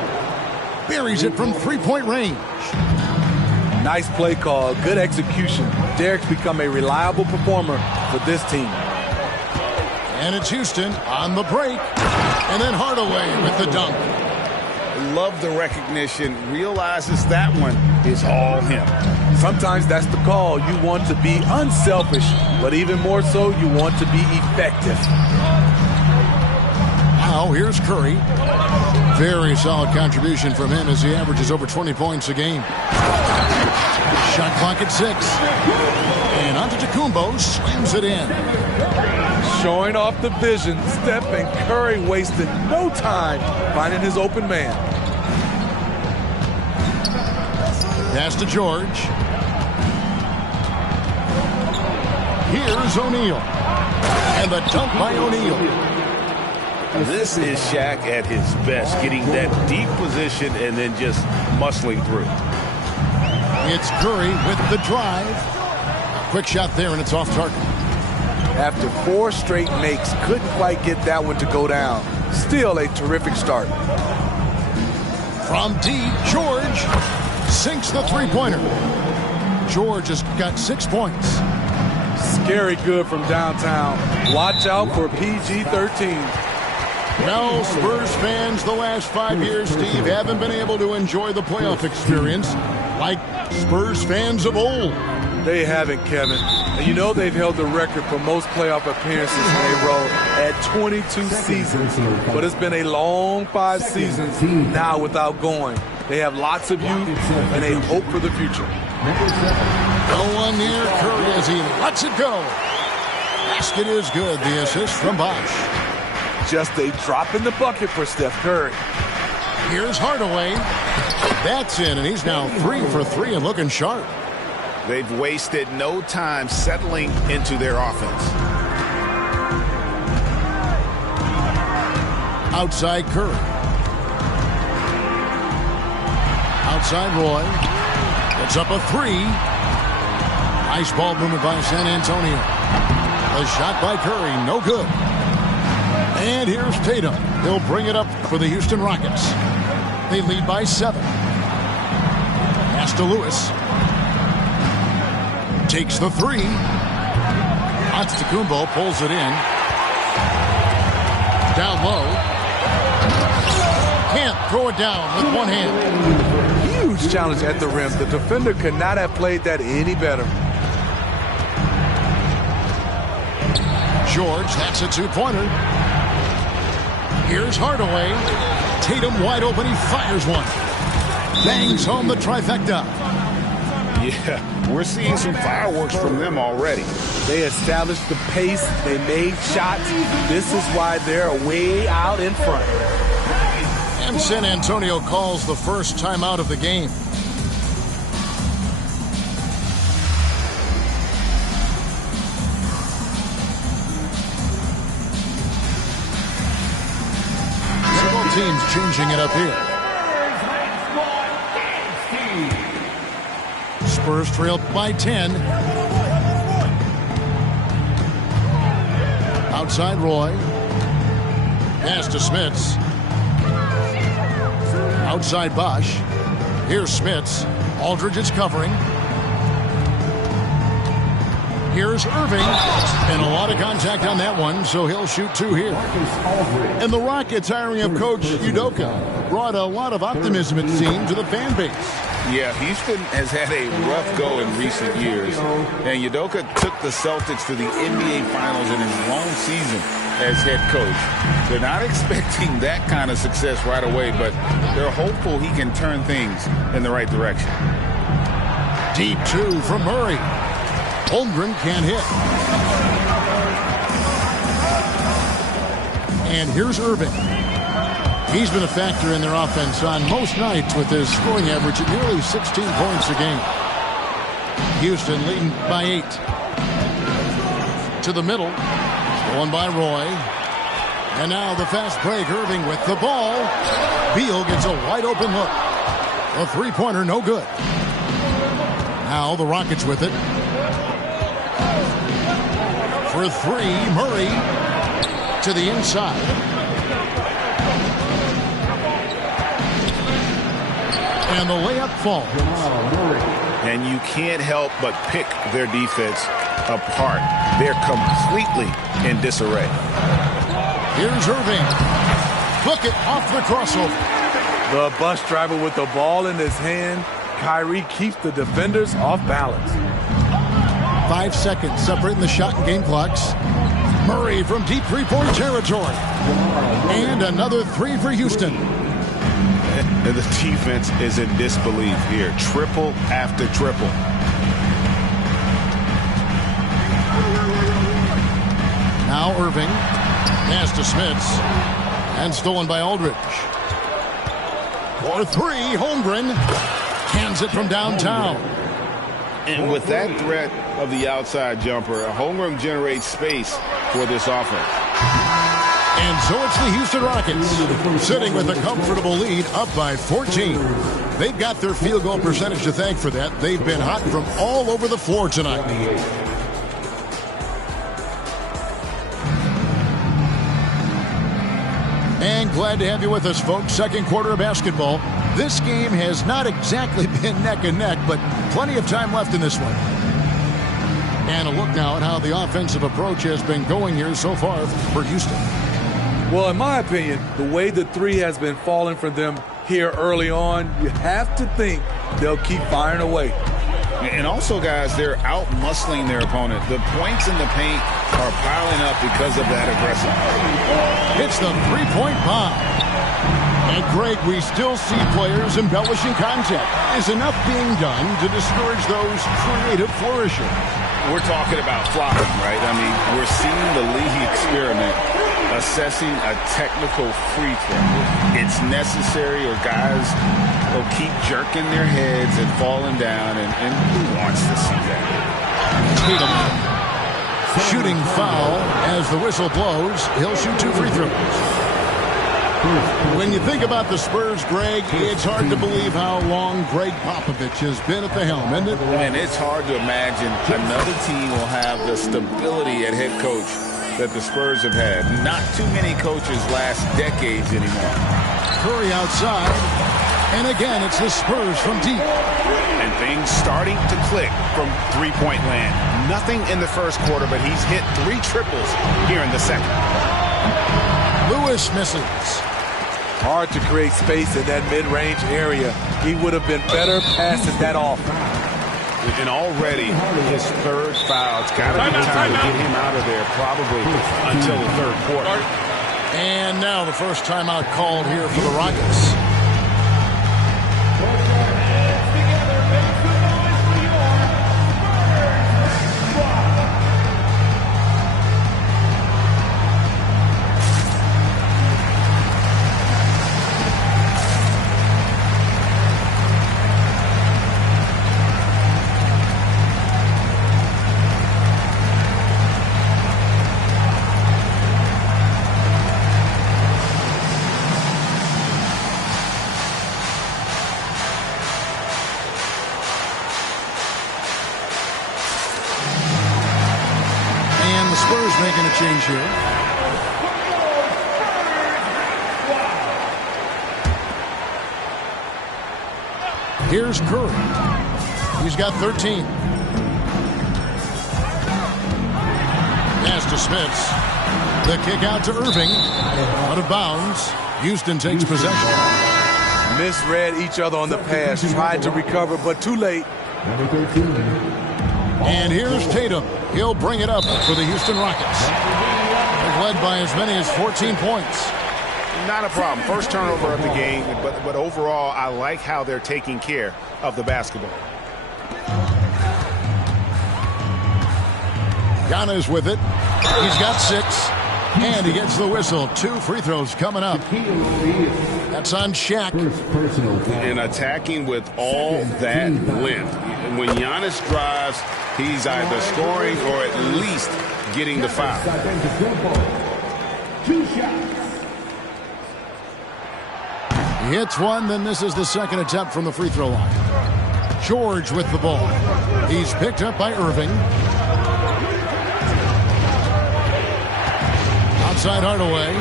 Buries it from 3-point range. Nice play call, good execution. Derek's become a reliable performer for this team. And it's Houston on the break. And then Hardaway with the dunk. Love the recognition. Realizes that one is all him. Sometimes that's the call. You want to be unselfish, but even more so, you want to be effective. Now here's Curry. Very solid contribution from him as he averages over 20 points a game. Shot clock at 6. And Antetokounmpo slams it in. Showing off the vision, Steph and Curry wasted no time finding his open man. Pass to George. Here's O'Neal. And the dunk by O'Neal. This is Shaq at his best, getting that deep position and then just muscling through. It's Curry with the drive. Quick shot there, and it's off target. After 4 straight makes, couldn't quite get that one to go down. Still a terrific start. From deep, George sinks the three-pointer. George has got 6 points. Scary good from downtown. Watch out for PG-13. Well, Spurs fans, the last 5 years, Steve, haven't been able to enjoy the playoff experience like Spurs fans of old. They haven't, Kevin. And you know they've held the record for most playoff appearances in a row at 22 seasons. But it's been a long 5 seasons now without going. They have lots of youth and a hope for the future. No one near Curry as he lets it go. Basket is good. The assist from Bosh. Just a drop in the bucket for Steph Curry. Here's Hardaway. That's in, and he's now 3 for 3 and looking sharp. They've wasted no time settling into their offense. Outside Curry. Outside Roy. It's up a 3. Nice ball movement by San Antonio. The shot by Curry, no good. And here's Tatum. He'll bring it up for the Houston Rockets. They lead by 7. Pass to Lewis. Takes the 3. Antetokounmpo pulls it in. Down low. Can't throw it down with one hand. Huge challenge at the rim. The defender could not have played that any better. George, that's a 2-pointer. Here's Hardaway. Tatum wide open. He fires one. Bangs home the trifecta. Yeah, we're seeing some fireworks from them already. They established the pace. They made shots. This is why they're way out in front. And San Antonio calls the first timeout of the game. Several teams changing it up here. Spurs trailed by 10. Outside Roy. Pass to Smits. Outside Bosh. Here's Smits. Aldridge is covering. Here's Irving. And a lot of contact on that one, so he'll shoot 2 here. And the Rockets hiring of Coach Udoka brought a lot of optimism, it seemed, to the fan base. Yeah, Houston has had a rough go in recent years. And Udoka took the Celtics to the NBA Finals in his long season as head coach. They're not expecting that kind of success right away, but they're hopeful he can turn things in the right direction. Deep 2 from Murray. Holmgren can't hit. And here's Irving. He's been a factor in their offense on most nights with his scoring average at nearly 16 points a game. Houston leading by 8. To the middle. Going by Roy. And now the fast break. Irving with the ball. Beal gets a wide open look. A 3-pointer, no good. Now the Rockets with it. For 3, Murray to the inside. And the layup falls. And you can't help but pick their defense apart. They're completely in disarray. Here's Irving. book it off the crossover. The bus driver with the ball in his hand. Kyrie keeps the defenders off balance. 5 seconds separating the shot and game clocks. Murray from deep three-point territory. And another three for Houston. And the defense is in disbelief here. Triple after triple. Now Irving. Pass to Smits. And stolen by Aldridge. For three, Holmgren. Hands it from downtown. And with that threat of the outside jumper, Holmgren generates space for this offense. And so it's the Houston Rockets sitting with a comfortable lead up by 14. They've got their field goal percentage to thank for that. They've been hot from all over the floor tonight. And glad to have you with us, folks. Second quarter of basketball. This game has not exactly been neck and neck, but plenty of time left in this one. And a look now at how the offensive approach has been going here so far for Houston. Well, in my opinion, the way the three has been falling for them here early on, you have to think they'll keep firing away. And also, guys, they're out-muscling their opponent. The points in the paint are piling up because of that aggressive. It's the three-point bomb. And, Greg, we still see players embellishing contact. Is enough being done to discourage those creative flourishing? We're talking about flopping, right? I mean, we're seeing the league experiment assessing a technical free throw. It's necessary, or guys will keep jerking their heads and falling down, and who wants to see that? Shooting foul as the whistle blows. He'll shoot 2 free throws. When you think about the Spurs, Greg, it's hard to believe how long Greg Popovich has been at the helm, isn't it? And it's hard to imagine another team will have the stability at head coach that the Spurs have had. Not too many coaches last decades anymore. Curry outside, and again, it's the Spurs from deep. And things starting to click from three-point land. Nothing in the first quarter, but he's hit 3 triples here in the second. Lewis misses. Hard to create space in that mid-range area. He would have been better passing that off. And already his third foul. It's got to be time to get him out of there probably until the third quarter. And now the first timeout called here for the Rockets. Making a change here. Here's Curry. He's got 13. Pass to Smits. The kick out to Irving. Out of bounds. Houston takes possession. Misread each other on the pass. Tried to recover, but too late. And here's Tatum. He'll bring it up for the Houston Rockets. They're led by as many as 14 points. Not a problem. First turnover of the game, but overall, I like how they're taking care of the basketball. Giannis with it. He's got 6. And he gets the whistle. 2 free throws coming up. That's on Shaq. And attacking with all that length. When Giannis drives, he's either scoring or at least getting the foul. 2 shots. He hits one, then this is the second attempt from the free throw line. George with the ball. He's picked up by Irving. Outside Hardaway.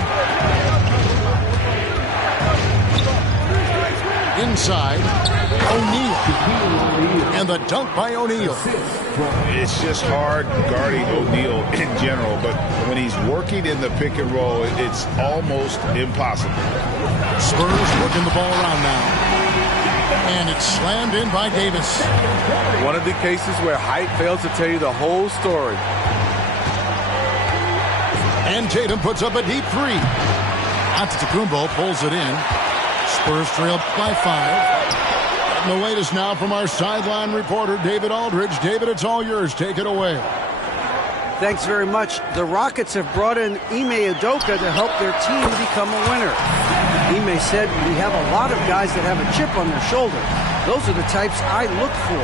Inside. O'Neal. And the dunk by O'Neal. It's just hard guarding O'Neal in general, but when he's working in the pick and roll, it's almost impossible. Spurs working the ball around now. And it's slammed in by Davis. One of the cases where height fails to tell you the whole story. And Tatum puts up a deep three. Antetokounmpo pulls it in. Spurs trail by 5. And the latest now from our sideline reporter, David Aldridge. David, it's all yours. Take it away. Thanks very much. The Rockets have brought in Ime Udoka to help their team become a winner. Ime said, "We have a lot of guys that have a chip on their shoulder. Those are the types I look for.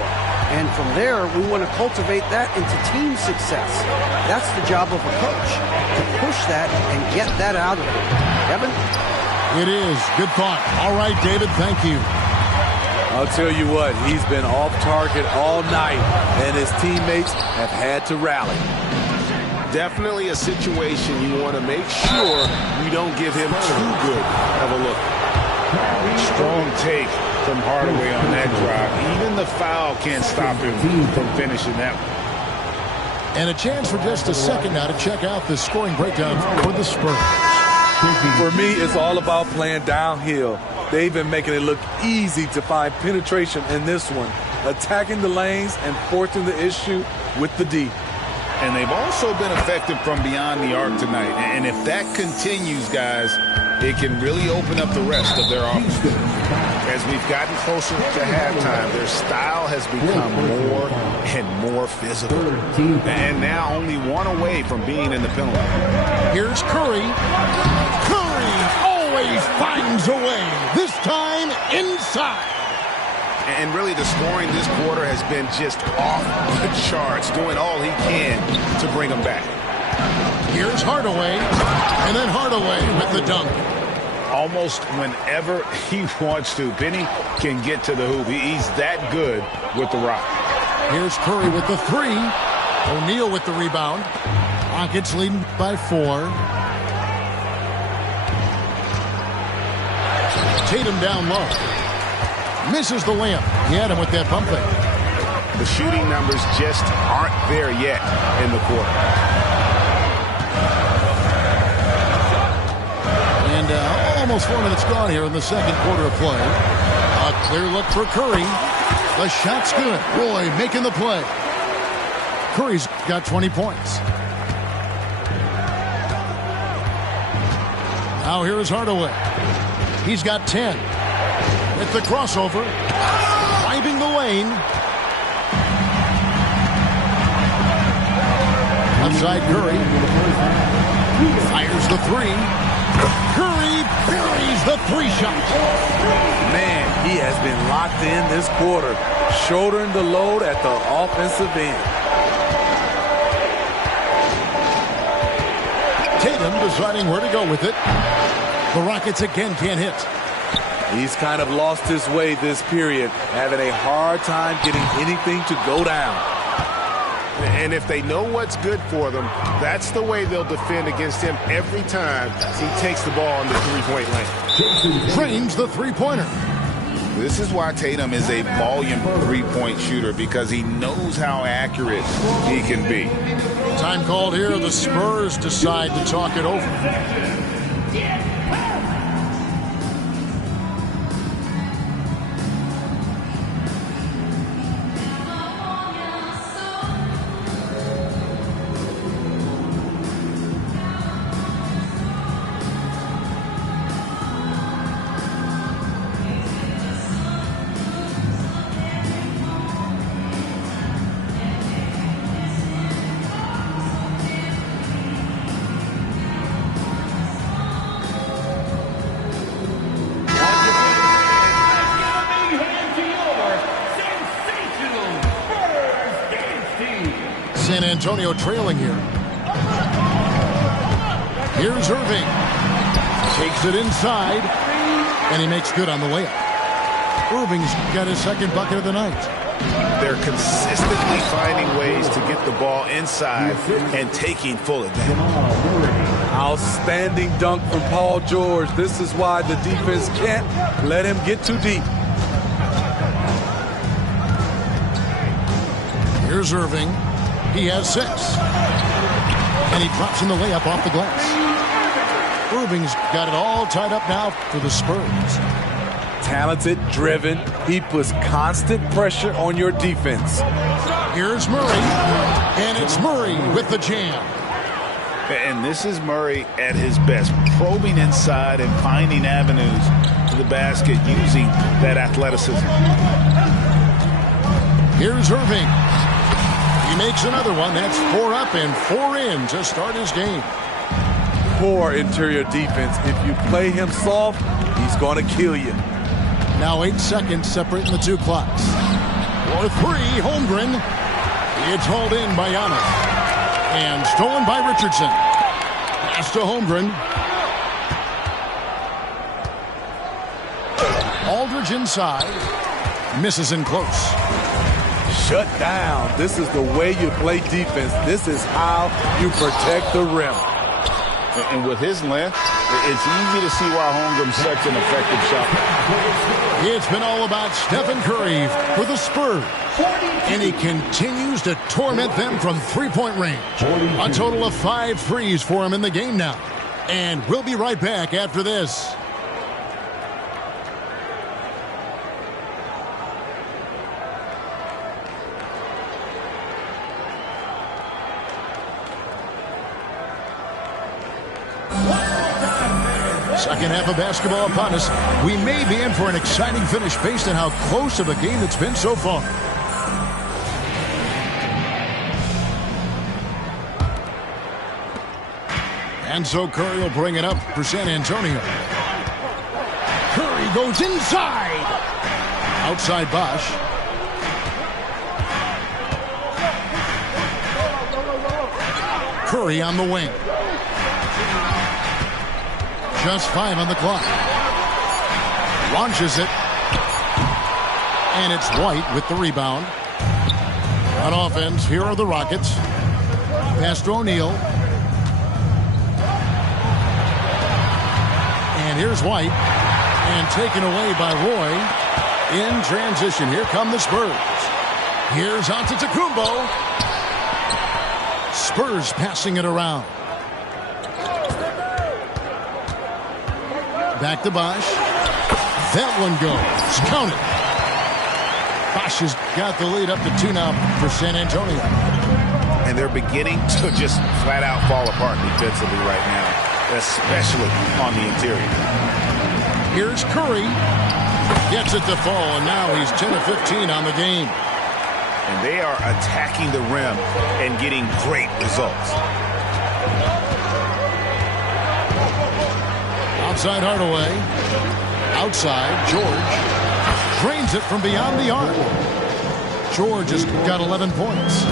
And from there, we want to cultivate that into team success. That's the job of a coach, to push that and get that out of them." Kevin? It is. Good thought. All right, David, thank you. I'll tell you what, he's been off target all night, and his teammates have had to rally. Definitely a situation you want to make sure you don't give him too good of a look. Strong take from Hardaway on that drive. Even the foul can't stop him from finishing that one. And a chance for just a second now to check out the scoring breakdown for the Spurs. For me, it's all about playing downhill. They've been making it look easy to find penetration in this one, attacking the lanes and forcing the issue with the D. And they've also been effective from beyond the arc tonight. And if that continues, guys, it can really open up the rest of their offense. As we've gotten closer to halftime, their style has become more and more physical. And now only one away from being in the penalty. Here's Curry. Curry always finds a way. This time inside. And really the scoring this quarter has been just off the charts, doing all he can to bring them back. Here's Hardaway, and then Hardaway with the dunk. Almost whenever he wants to, Benny can get to the hoop. He's that good with the rock. Here's Curry with the 3. O'Neal with the rebound. Rockets leading by 4. Tatum down low. Misses the layup. He had him with that pump fake. The shooting numbers just aren't there yet in the quarter. And almost 4 minutes gone here in the second quarter of play. A clear look for Curry. The shot's good. Roy making the play. Curry's got 20 points. Now here is Hardaway. He's got 10. With the crossover, driving the lane. Outside Curry. Fires the 3. Curry buries the 3 shot. Man, he has been locked in this quarter, shouldering the load at the offensive end. Tatum deciding where to go with it. The Rockets again can't hit. He's kind of lost his way this period, having a hard time getting anything to go down. And if they know what's good for them, that's the way they'll defend against him every time he takes the ball in the three-point lane. Drains the three-pointer. This is why Tatum is a volume three-point shooter, because he knows how accurate he can be. Time called here. The Spurs decide to talk it over. San Antonio trailing here. Here's Irving. Takes it inside, and he makes good on the layup. Irving's got his second bucket of the night. They're consistently finding ways to get the ball inside and taking full advantage. Outstanding dunk from Paul George. This is why the defense can't let him get too deep. Here's Irving. He has 6. And he drops in the layup off the glass. Irving's got it all tied up now for the Spurs. Talented, driven. He puts constant pressure on your defense. Here's Murray. And it's Murray with the jam. And this is Murray at his best, probing inside and finding avenues to the basket using that athleticism. Here's Irving. He makes another one. That's 4 up and 4 in to start his game. Poor interior defense. If you play him soft, he's going to kill you. Now 8 seconds separating the 2 clocks. For 3, Holmgren. It's hauled in by Giannis. And stolen by Richardson. Pass to Holmgren. Aldridge inside. Misses in close. Shut down. This is the way you play defense. This is how you protect the rim. And with his length, it's easy to see why Holmgren's such an effective shot. It's been all about Stephen Curry for the Spurs. And he continues to torment them from three-point range. A total of 5 threes for him in the game now. And we'll be right back after this. Second half of basketball upon us. We may be in for an exciting finish based on how close of a game it's been so far. And so Curry will bring it up for San Antonio. Curry goes inside. Outside Bosch. Curry on the wing. Just 5 on the clock. Launches it. And it's White with the rebound. On offense, here are the Rockets. Pass to O'Neal. And here's White. And taken away by Roy. In transition, here come the Spurs. Here's Antetokounmpo. Spurs passing it around. Back to Bosch. That one goes. Count it. Bosch has got the lead up to 2 now for San Antonio. And they're beginning to just flat out fall apart defensively right now, especially on the interior. Here's Curry. Gets it to fall, and now he's 10 of 15 on the game. And they are attacking the rim and getting great results. Outside Hardaway. Outside George. Drains it from beyond the arc. George has got 11 points.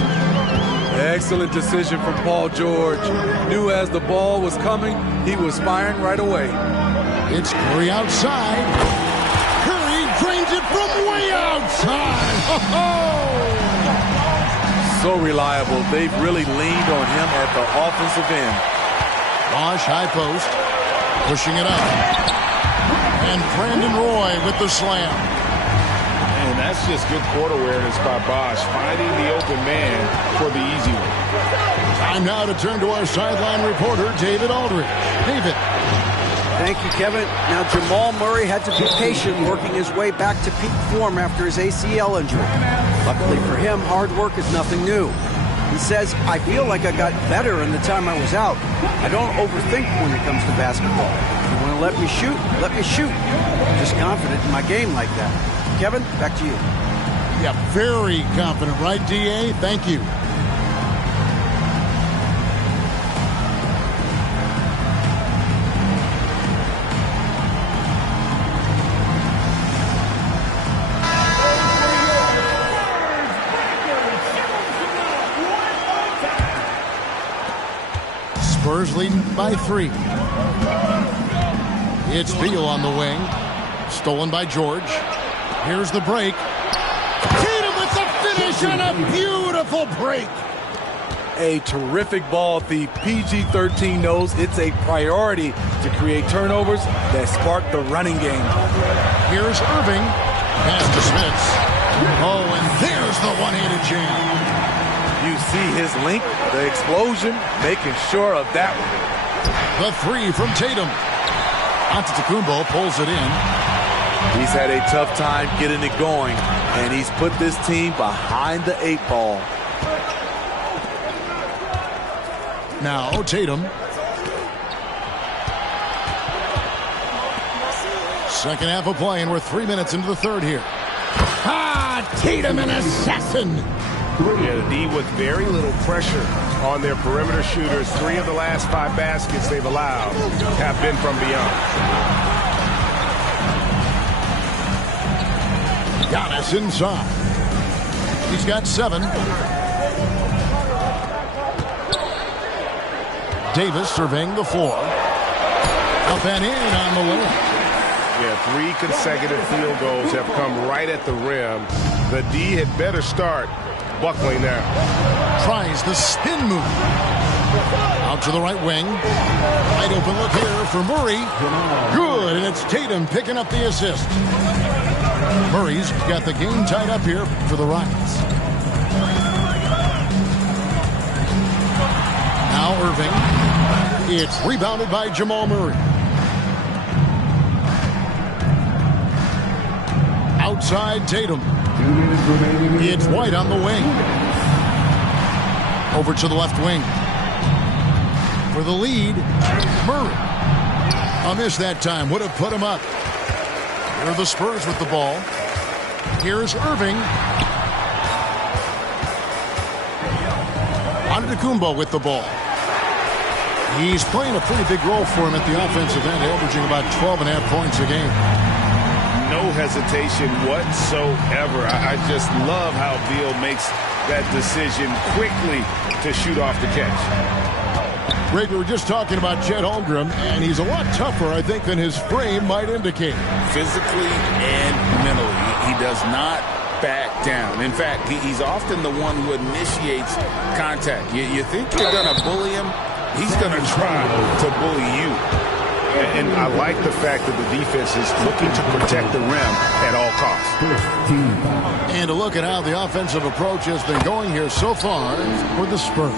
Excellent decision from Paul George. Knew as the ball was coming, he was firing right away. It's Curry outside. Curry drains it from way outside. So reliable. They've really leaned on him at the offensive end. Bosch high post. Pushing it up. And Brandon Roy with the slam. And that's just good court awareness by Bosch, finding the open man for the easy one. Time now to turn to our sideline reporter, David Aldridge. David. Thank you, Kevin. Now, Jamal Murray had to be patient working his way back to peak form after his ACL injury. Luckily for him, hard work is nothing new. He says, I feel like I got better in the time I was out. I don't overthink when it comes to basketball. If you want to let me shoot, let me shoot. I'm just confident in my game like that. Kevin, back to you. Yeah, very confident, right, DA? Thank you. Spurs leading by 3. It's Beal on the wing. Stolen by George. Here's the break. Tatum with the finish and a beautiful break. A terrific ball thief. PG-13 knows it's a priority to create turnovers that spark the running game. Here's Irving. Pass to Smith. Oh, and there's the one-handed jam. You see his length, the explosion, making sure of that one. The three from Tatum. Antetokounmpo pulls it in. He's had a tough time getting it going, and he's put this team behind the 8 ball. Now Tatum. Second half of play, and we're 3 minutes into the third here. Tatum, an assassin. Yeah, the D with very little pressure on their perimeter shooters. 3 of the last 5 baskets they've allowed have been from beyond. Giannis inside. He's got 7. Davis surveying the floor. Up and in on the way. Yeah, 3 consecutive field goals have come right at the rim. The D had better start buckling now. Tries the spin move. Out to the right wing. Wide open look here for Murray. Good, and it's Tatum picking up the assist. Murray's got the game tied up here for the Rockets. Now Irving. It's rebounded by Jamal Murray. Outside Tatum. It's White on the wing. Over to the left wing. For the lead, Murray. A miss that time. Would have put him up. Here are the Spurs with the ball. Here's Irving. Antetokounmpo with the ball. He's playing a pretty big role for him at the offensive end, averaging about 12.5 points a game. No hesitation whatsoever. I just love how Beal makes that decision quickly to shoot off the catch. Greg, we were just talking about Chet Holmgren, and he's a lot tougher, I think, than his frame might indicate. Physically and mentally, he does not back down. In fact, he's often the one who initiates contact. You think you're going to bully him, he's going to try to bully you. And I like the fact that the defense is looking to protect the rim at all costs. And a look at how the offensive approach has been going here so far for the Spurs.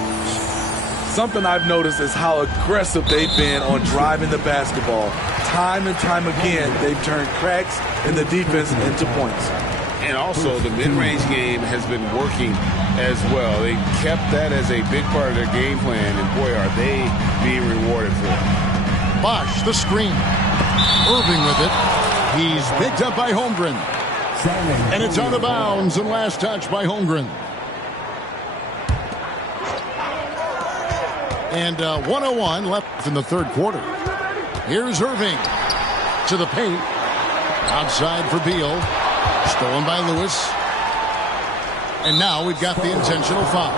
Something I've noticed is how aggressive they've been on driving the basketball. Time and time again, they've turned cracks in the defense into points. And also, the mid-range game has been working as well. They kept that as a big part of their game plan, and boy, are they being rewarded for it. Bosh, the screen. Irving with it. He's picked up by Holmgren. And it's out of bounds and last touch by Holmgren. And 1:01 left in the third quarter. Here's Irving to the paint. Outside for Beal. Stolen by Lewis. And now we've got the intentional foul.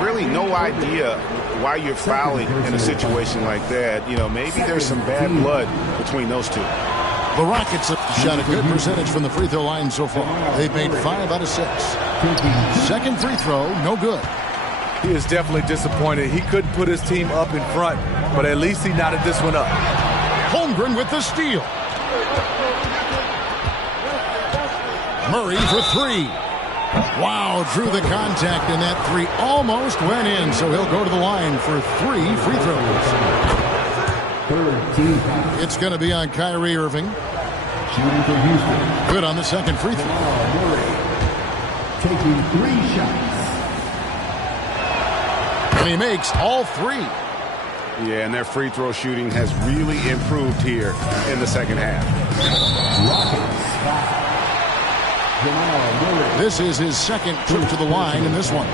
Really no idea why you're fouling in a situation like that. You know, maybe there's some bad blood between those two. The Rockets have shot a good percentage from the free throw line so far. They've made 5 out of 6. Second free throw, no good. He is definitely disappointed. He couldn't put his team up in front, but at least he knotted this one up. Holmgren with the steal. Murray for 3. Wow, drew the contact, and that 3 almost went in, so he'll go to the line for 3 free throws. It's going to be on Kyrie Irving. Good on the second free throw. Taking 3 shots. And he makes all 3. Yeah, and their free throw shooting has really improved here in the second half. This is his second trip to the line in this one.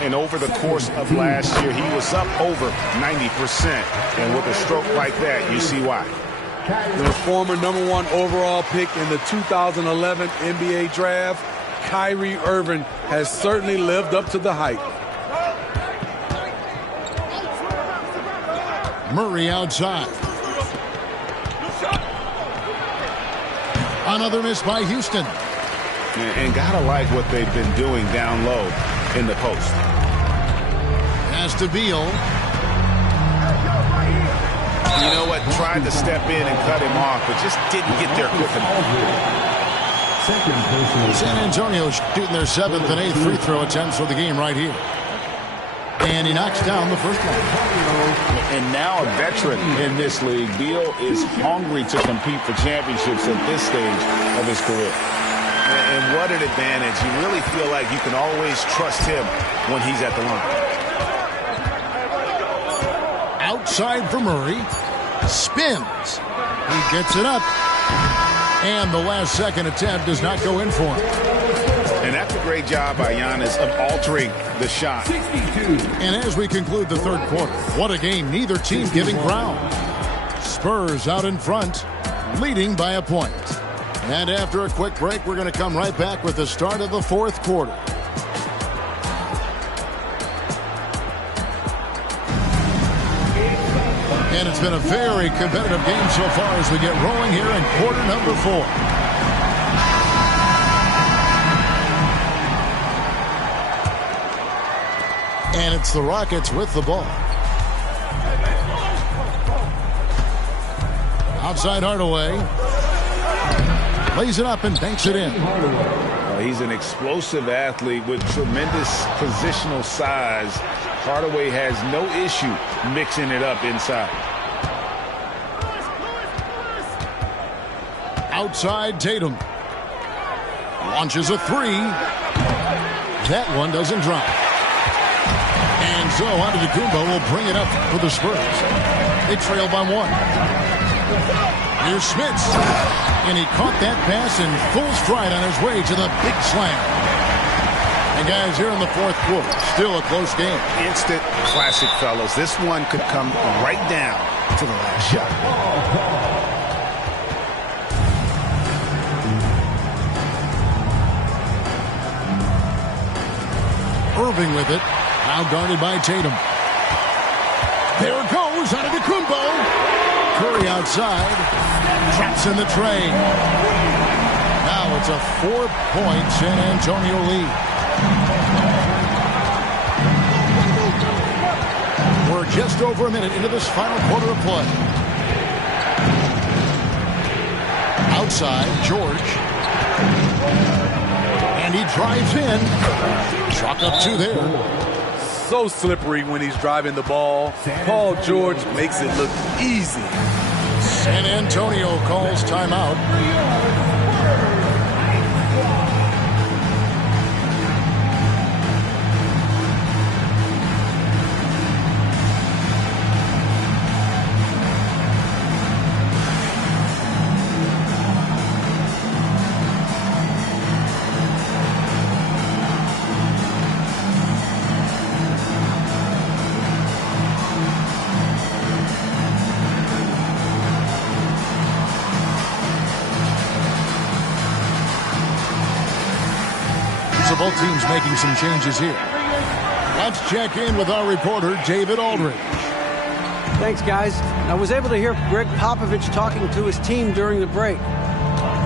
And over the course of last year, he was up over 90%. And with a stroke like that, you see why. The former #1 overall pick in the 2011 NBA draft, Kyrie Irving has certainly lived up to the hype. Murray outside. Another miss by Houston. And gotta like what they've been doing down low in the post. As to Beal. You know what? Tried to step in and cut him off, but just didn't get there quick enough. San Antonio shooting their 7th and 8th free throw attempts for the game right here. And he knocks down the first one. And now a veteran in this league, Beal is hungry to compete for championships at this stage of his career. And what an advantage. You really feel like you can always trust him when he's at the line. Outside for Murray. Spins. He gets it up. And the last second attempt does not go in for him. And that's a great job by Giannis of altering the shot. 62. And as we conclude the third quarter, what a game, neither team giving ground. Spurs out in front, leading by a point. And after a quick break, we're going to come right back with the start of the fourth quarter. And it's been a very competitive game so far as we get rolling here in quarter number 4. And it's the Rockets with the ball. Outside Hardaway. Lays it up and banks it in. He's an explosive athlete with tremendous positional size. Hardaway has no issue mixing it up inside. Outside Tatum. Launches a 3. That one doesn't drop. And so Antetokounmpo will bring it up for the Spurs. They trail by 1. Here's Smits. And he caught that pass in full stride on his way to the big slam. And guys, here in the fourth quarter, still a close game. Instant classic, fellas. This one could come right down to the last shot. Irving with it. Now guarded by Tatum. There goes Antetokounmpo. Curry outside. Traps in the tray. Now it's a 4-point San Antonio lead. We're just over a minute into this final quarter of play. Outside, George. And he drives in. Chalk up 2 there. So slippery when he's driving the ball. Paul George makes it look easy. San Antonio calls timeout. Both teams making some changes here. Let's check in with our reporter, David Aldridge. Thanks, guys. I was able to hear Greg Popovich talking to his team during the break.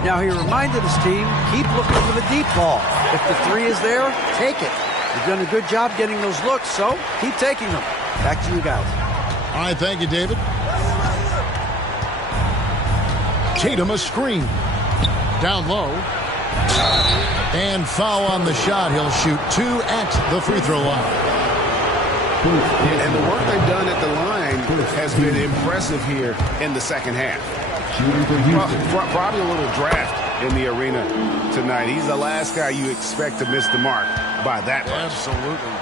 Now, he reminded his team, keep looking for the deep ball. If the 3 is there, take it. You've done a good job getting those looks, so keep taking them. Back to you guys. All right, thank you, David. Tatum a screen. Down low. And foul on the shot. He'll shoot 2 at the free throw line. And the work they've done at the line has been impressive here in the second half. Probably a little draft in the arena tonight. He's the last guy you expect to miss the mark by that much. Absolutely.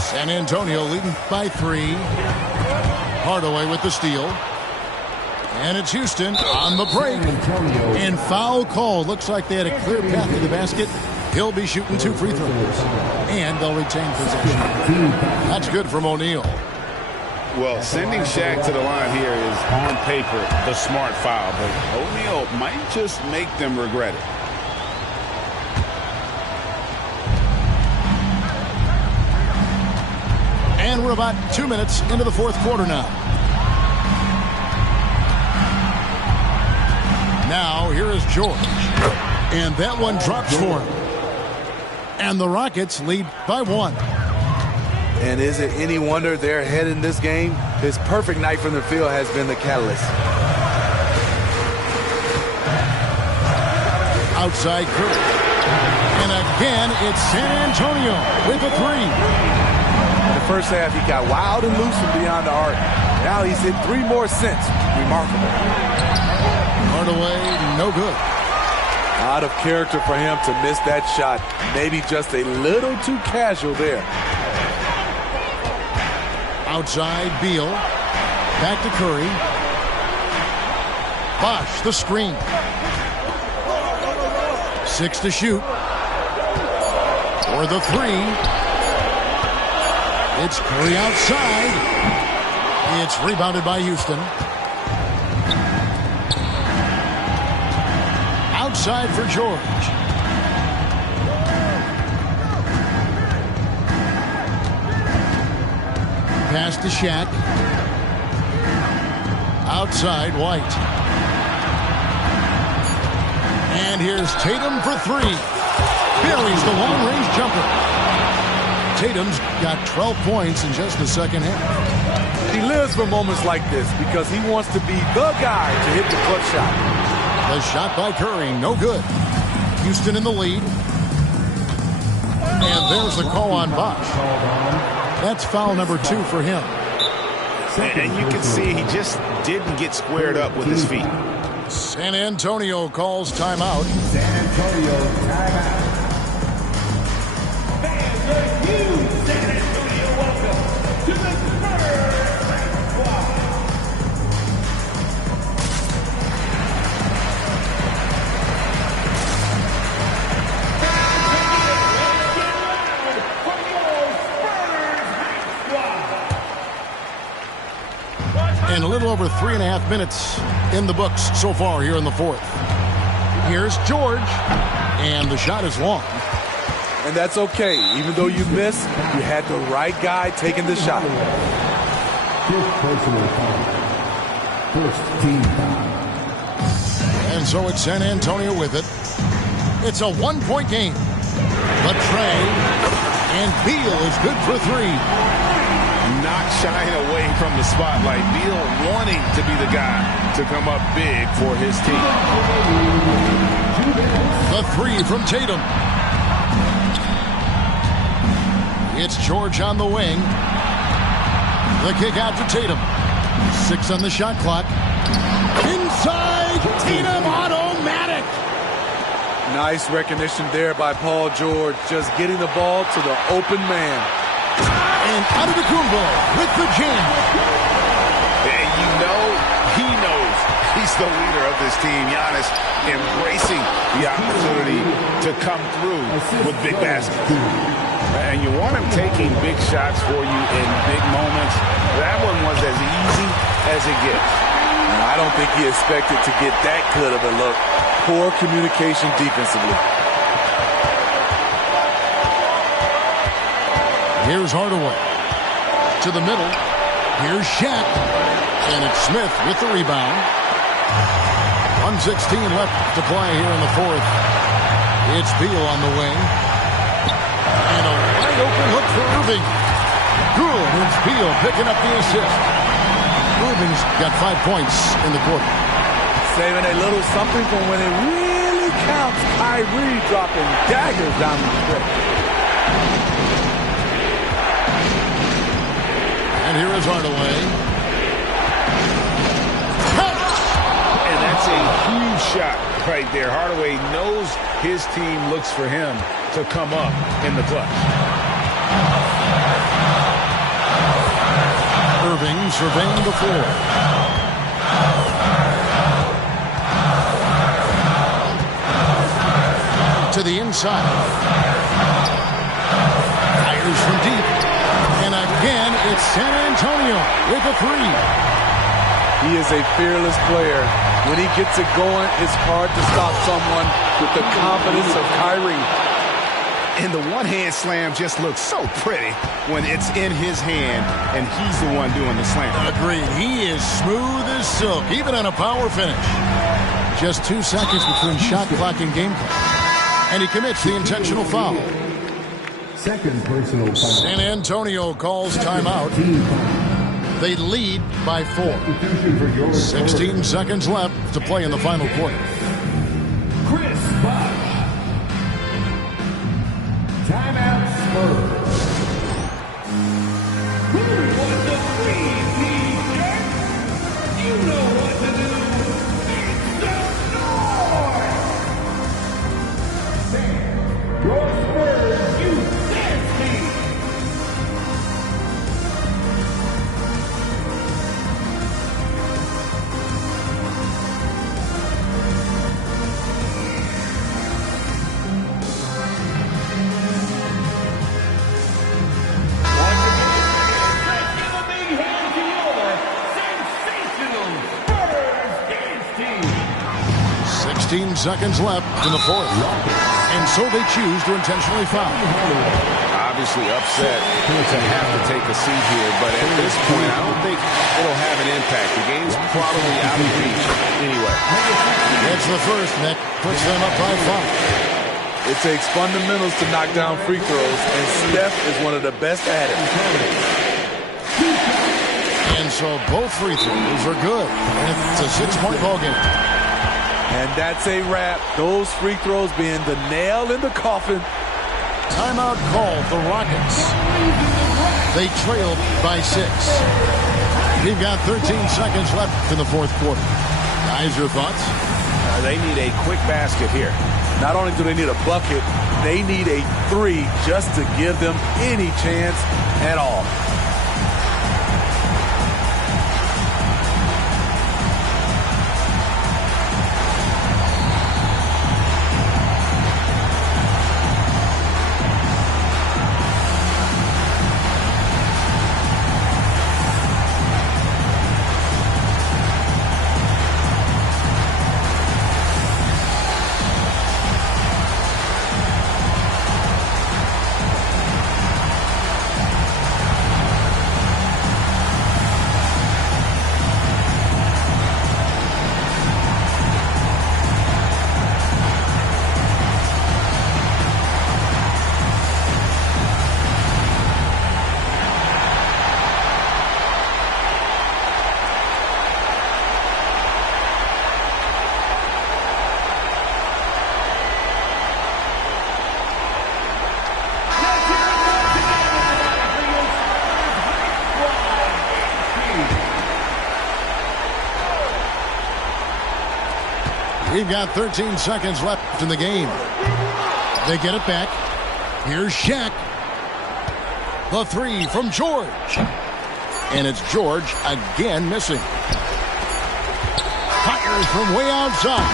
San Antonio leading by 3. Hardaway with the steal. And it's Houston on the break. And foul call. Looks like they had a clear path to the basket. He'll be shooting 2 free throws. And they'll retain possession. That's good from O'Neal. Well, sending Shaq to the line here is, on paper, the smart foul. But O'Neal might just make them regret it. And we're about 2 minutes into the fourth quarter now. Now, here is George. And that one drops for him. And the Rockets lead by 1. And is it any wonder they're ahead in this game? His perfect night from the field has been the catalyst. Outside Curry. And again, it's San Antonio with a three. In the first half, he got wild and loose from beyond the arc. Now he's hit 3 more since. Remarkable. Hardaway, no good. Out of character for him to miss that shot. Maybe just a little too casual there. Outside, Beal. Back to Curry. Bosh, the screen. 6 to shoot. For the three. It's Curry outside. It's rebounded by Houston. Outside for George. Pass to Shaq. Outside, White. And here's Tatum for three. Buries the long-range jumper. Tatum's got 12 points in just the second half. He lives for moments like this because he wants to be the guy to hit the clutch shot. The shot by Curry, no good. Houston in the lead. And there's the call on Bosh. That's foul number 2 for him. And you can see he just didn't get squared up with his feet. San Antonio calls timeout. San Antonio timeout. Fans are huge. San Antonio, welcome to the third squad. And a little over 3.5 minutes in the books so far here in the fourth. Here's George, and the shot is long. And that's okay. Even though you missed, you had the right guy taking the shot. First personal foul. First team foul. And so it's San Antonio with it. It's a 1-point game. But Trey and Beal is good for 3. Not shying away from the spotlight. Beal wanting to be the guy to come up big for his team. The 3 from Tatum. It's George on the wing. The kick out to Tatum. 6 on the shot clock. Inside, Tatum automatic. Nice recognition there by Paul George. Just getting the ball to the open man. And Antetokounmpo with the jam. And you know, he knows he's the leader of this team. Giannis embracing the opportunity to come through with big baskets. And you want him taking big shots for you in big moments. That one was as easy as it gets. I don't think he expected to get that good of a look. Poor communication defensively. Here's Hardaway. To the middle. Here's Shaq. And it's Smith with the rebound. 1:16 left to play here in the fourth. It's Beal on the wing. And a wide open look for Irving. Good. It's Beal picking up the assist. Irving's got 5 points in the quarter. Saving a little something from when it really counts. Kyrie dropping daggers down the stretch. And here is Hardaway. And that's a huge shot right there. Hardaway knows his team looks for him to come up in the clutch. Irving surveying the floor. To the inside. Fires from deep. And again, it's San Antonio with a 3. He is a fearless player. When he gets it going, it's hard to stop someone with the confidence of Kyrie. And the one-hand slam just looks so pretty when it's in his hand and he's the one doing the slam. Agreed. He is smooth as silk, even on a power finish. Just 2 seconds between shot clock and game clock. And he commits the intentional foul. Second personal foul. San Antonio calls timeout. They lead by 4. 16 seconds left to play in the final quarter. Chris Bosh. Timeout Spurs. Who wants a free t-shirt? You know what to do. It's the North. Sam, your Spurs youth dance team. Once again, let's give a big hand to your sensational Spurs dance team. 16 seconds left in the fourth. And so they choose to intentionally foul. Obviously upset to have to take a seat here, but at this point, I don't think it'll have an impact. The game's probably out of reach anyway. It's the first, Nick. Puts them up by 5. It takes fundamentals to knock down free throws, and Steph is one of the best at it. And so both free throws are good. And it's a 6-point ball game. And that's a wrap. Those free throws being the nail in the coffin. Timeout called the Rockets. They trailed by 6. We've got 13 seconds left in the fourth quarter. Guys, your thoughts? They need a quick basket here. Not only do they need a bucket, they need a 3 just to give them any chance at all. We've got 13 seconds left in the game. They get it back. Here's Shaq. The 3 from George. And it's George again missing. Fires from way outside.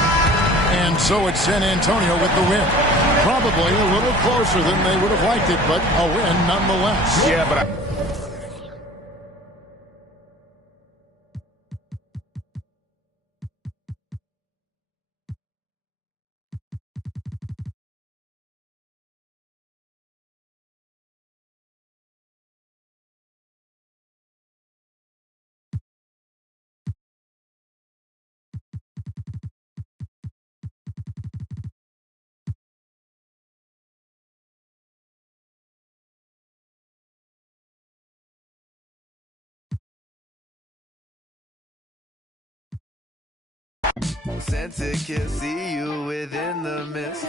And so it's San Antonio with the win. Probably a little closer than they would have liked it, but a win nonetheless. Yeah, but Santa can see you within the mist.